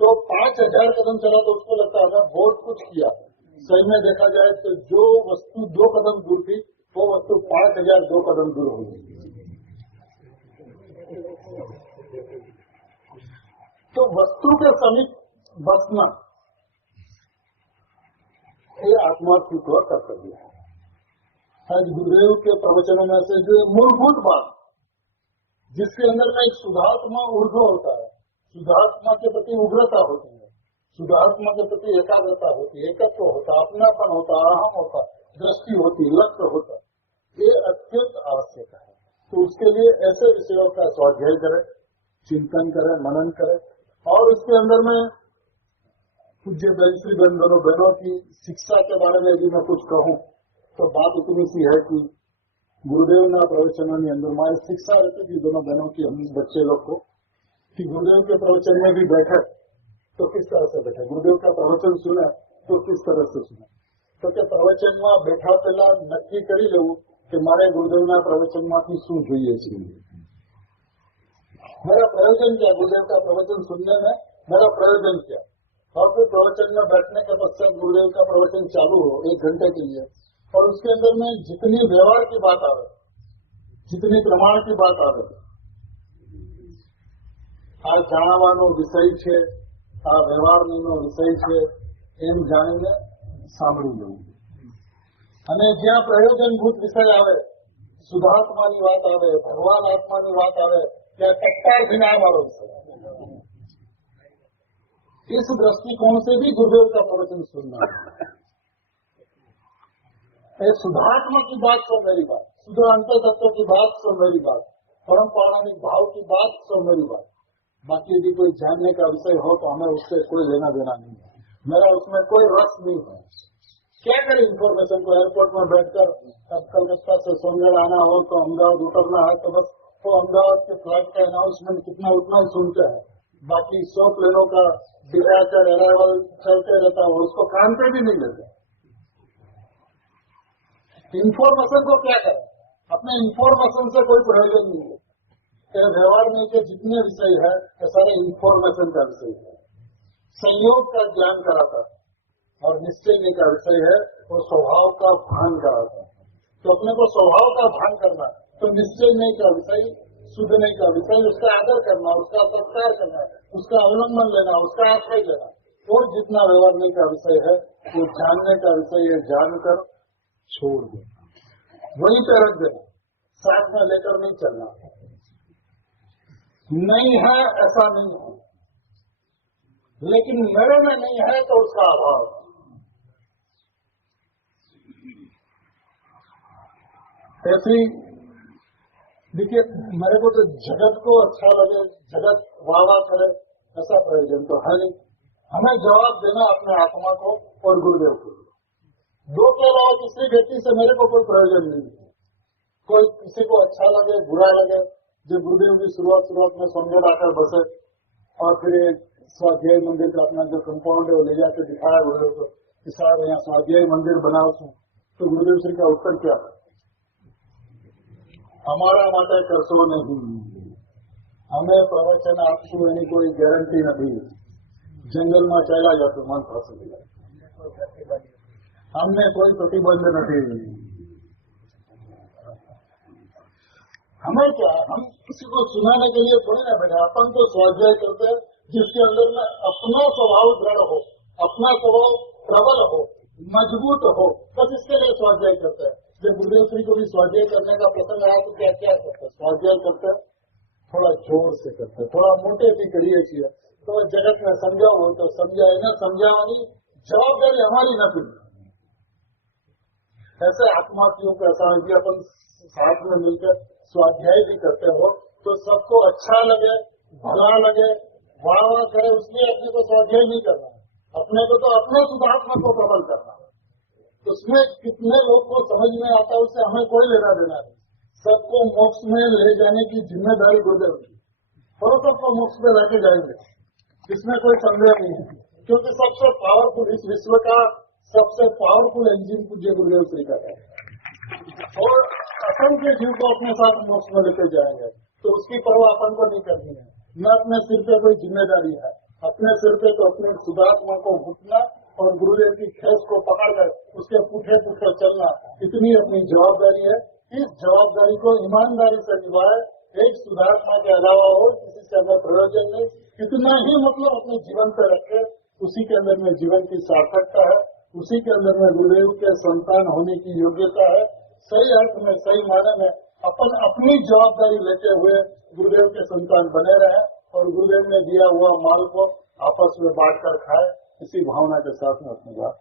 तो 5000 कदम चला तो उसको लगता है मैं बहुत कुछ किया। सही में देखा जाए तो जो वस्तु 2 कदम दूर थी वो वस्तु 5002 कदम दूर हो गई। तो वस्तु के समीप बसना ये आत्मार्थी को कर्तव्य है। आज गुरुदेव के प्रवचनों में से जो मूलभूत बात जिसके अंदर में एक शुद्धात्मा ऊर्ध्व होता है, शुद्धात्मा के प्रति उग्रता होती है, शुद्धात्मा के प्रति एकाग्रता होती है, एकत्व होता, अपनापन होता, अहम होता, दृष्टि होती, लक्ष्य होता, ये अत्यंत आवश्यक है। तो उसके लिए ऐसे विषयों का स्वाध्याय करें, चिंतन करें, मनन करें। और उसके अंदर में पूज्य श्री बहनों की शिक्षा के बारे में यदि मैं कुछ कहूँ तो बात इतनी सी है कि गुरुदेव ना प्रवचनों के अंदर हमारी शिक्षा रहती थी दोनों बहनों की, हम बच्चे लोग को, कि गुरुदेव के प्रवचन में भी बैठे तो किस तरह से बैठे, गुरुदेव का प्रवचन सुने तो किस तरह से सुने। तो क्या प्रवचन में बैठा पहला नक्की करी लेવું कि मारे गुरुदेव ना प्रवचन में शू જોઈએ છે, मेरा प्रयोजन क्या, गुरुदेव का प्रवचन सुनने में मेरा प्रयोजन क्या। और फिर प्रवचन में बैठने के पश्चात गुरुदेव का प्रवचन चालू हो 1 घंटे के लिए, और उसके अंदर में जितनी व्यवहार की बात आवे, जितनी प्रमाण की बात आवे, आ जाणવાનો विषय है, आ व्यवहारનો विषय है, एम जाणीने सांभળી लेવું। અને જ્યાં પ્રયોજનભૂત વિષય આવે, શુદ્ધાત્માની વાત આવે, ભગવાન આત્માની વાત આવે, ત્યાં ટક્કર ભીના મારો વિષય। इस दृष्टिकोण से भी गुरुदेव का प्रवचन सुनना है। शुद्धात्मा की बात सो मेरी बात, शुद्ध अंतर तत्व की बात सो मेरी बात, परम पौराणिक भाव की बात सो मेरी बात। बाकी यदि कोई जानने का विषय हो तो हमें उससे कोई लेना देना नहीं है, मेरा उसमें कोई रस नहीं है। क्या करें इन्फॉर्मेशन को, एयरपोर्ट में बैठकर अब कलकत्ता से सोनगढ़ आना हो तो अहमदाबाद उतरना है तो बस वो अहमदाबाद के फ्लाइट का अनाउंसमेंट कितना उतना ही सुनते हैं, बाकी 100 प्लेनों का डिपार्चर अराइवल चलते रहता है, उसको कान पे भी नहीं लेते। इन्फॉर्मेशन को क्या करें, अपने इन्फॉर्मेशन से कोई प्रयोजन नहीं है। व्यवहार में के जितने विषय है ये सारे इन्फॉर्मेशन का विषय है। संयोग का ज्ञान कराता है और निश्चय का विषय है वो स्वभाव का भान कराता है। तो अपने को स्वभाव का भान करना, तो निश्चय का विषय, शुद्धने का विषय, उसका आदर करना, उसका सत्कार करना, उसका अवलंबन लेना, उसका आश्रय लेना। और जितना व्यवहारने का विषय है वो जानने का विषय है, जानकर छोड़ देना, वहीं पे रख देना, साथ में लेकर नहीं चलना। नहीं है ऐसा नहीं है, लेकिन मेरे में नहीं है तो उसका अभाव। ऐसी देखिए, मेरे को तो जगत को अच्छा लगे, जगत वाह वाह करे, ऐसा प्रयोजन तो है नहीं। हमें जवाब देना अपने आत्मा को और गुरुदेव को। दो के अलावा तीसरी व्यक्ति से मेरे को कोई प्रयोजन नहीं है। कोई किसी को अच्छा लगे बुरा लगे, जो गुरुदेव की शुरुआत में समझे लाकर बसे और फिर एक स्वाध्याय मंदिर का अपना जो कंपाउंड है वो ले जाकर दिखाया गुरुदेव को कि साहब यहाँ स्वाध्याय मंदिर बनाओ छू, तो गुरुदेव श्री का उत्तर क्या है? हमारा માટે કરશો नहीं, हमें प्रवचन आपको એની कोई गारंटी नहीं। जंगल में चला जाते मन फंस, हमने कोई प्रतिबंध नहीं। हमें क्या, हम किसी को सुनाने के लिए थोड़ी ना बैठे, अपन तो स्वाध्याय करते हैं जिसके अंदर में अपना स्वभाव दृढ़ हो, अपना स्वभाव प्रबल हो, मजबूत हो, बस इसके लिए स्वाध्याय करते हैं। जब गुरुदेव श्री को भी स्वाध्याय करने का प्रसंग आया तो क्या क्या करते हैं? स्वाध्याय करते हैं, थोड़ा जोर से करते हैं, थोड़ा मोटे भी करिए છીએ तो जगत में समझाओ हो तो समझाए, न समझावानी जवाबदारी हमारी नहीं। ऐसे आत्मार्थियों को ऐसा है कि अपन साथ में मिलकर स्वाध्याय भी करते हो तो सबको अच्छा लगे, भला लगे, वाह वाह करे, उसलिए अपने को स्वाध्याय नहीं करना है। अपने को तो अपने शुद्धात्मा को प्रबल करना है। उसमें कितने लोग को समझ में आता है उससे हमें कोई लेना देना नहीं। सबको मोक्ष में ले जाने की जिम्मेदारी गुरुदेव की, और सबको मोक्ष में लेके जाएंगे, इसमें कोई संदेह नहीं है। क्योंकि सबसे पावरफुल, इस विश्व का सबसे पावरफुल इंजिन पूज्य गुरुदेव श्री का है, और असंख्य जीव को अपने साथ मोक्ष में लेके जाएंगे। तो उसकी परवाह अपन को नहीं करनी है, न अपने सिर पे कोई जिम्मेदारी है। अपने सिर पे तो अपने शुद्धात्मा को घुटना और गुरुदेव की खेस को पकड़कर उसके पुठे पुठे चलना, इतनी अपनी जवाबदारी है। इस जवाबदारी को ईमानदारी से निभाए, एक शुद्धात्मा के अलावा और किसी से हमें प्रयोजन नहीं, इतना ही मतलब अपने जीवन पे रखे, उसी के अंदर में जीवन की सार्थकता है, उसी के अंदर में गुरुदेव के संतान होने की योग्यता है। सही अर्थ में, सही माने में अपन अपनी जवाबदारी लेते हुए गुरुदेव के संतान बने रहे और गुरुदेव ने दिया हुआ माल को आपस में बांट कर खाए, इसी भावना के साथ में अपनी बात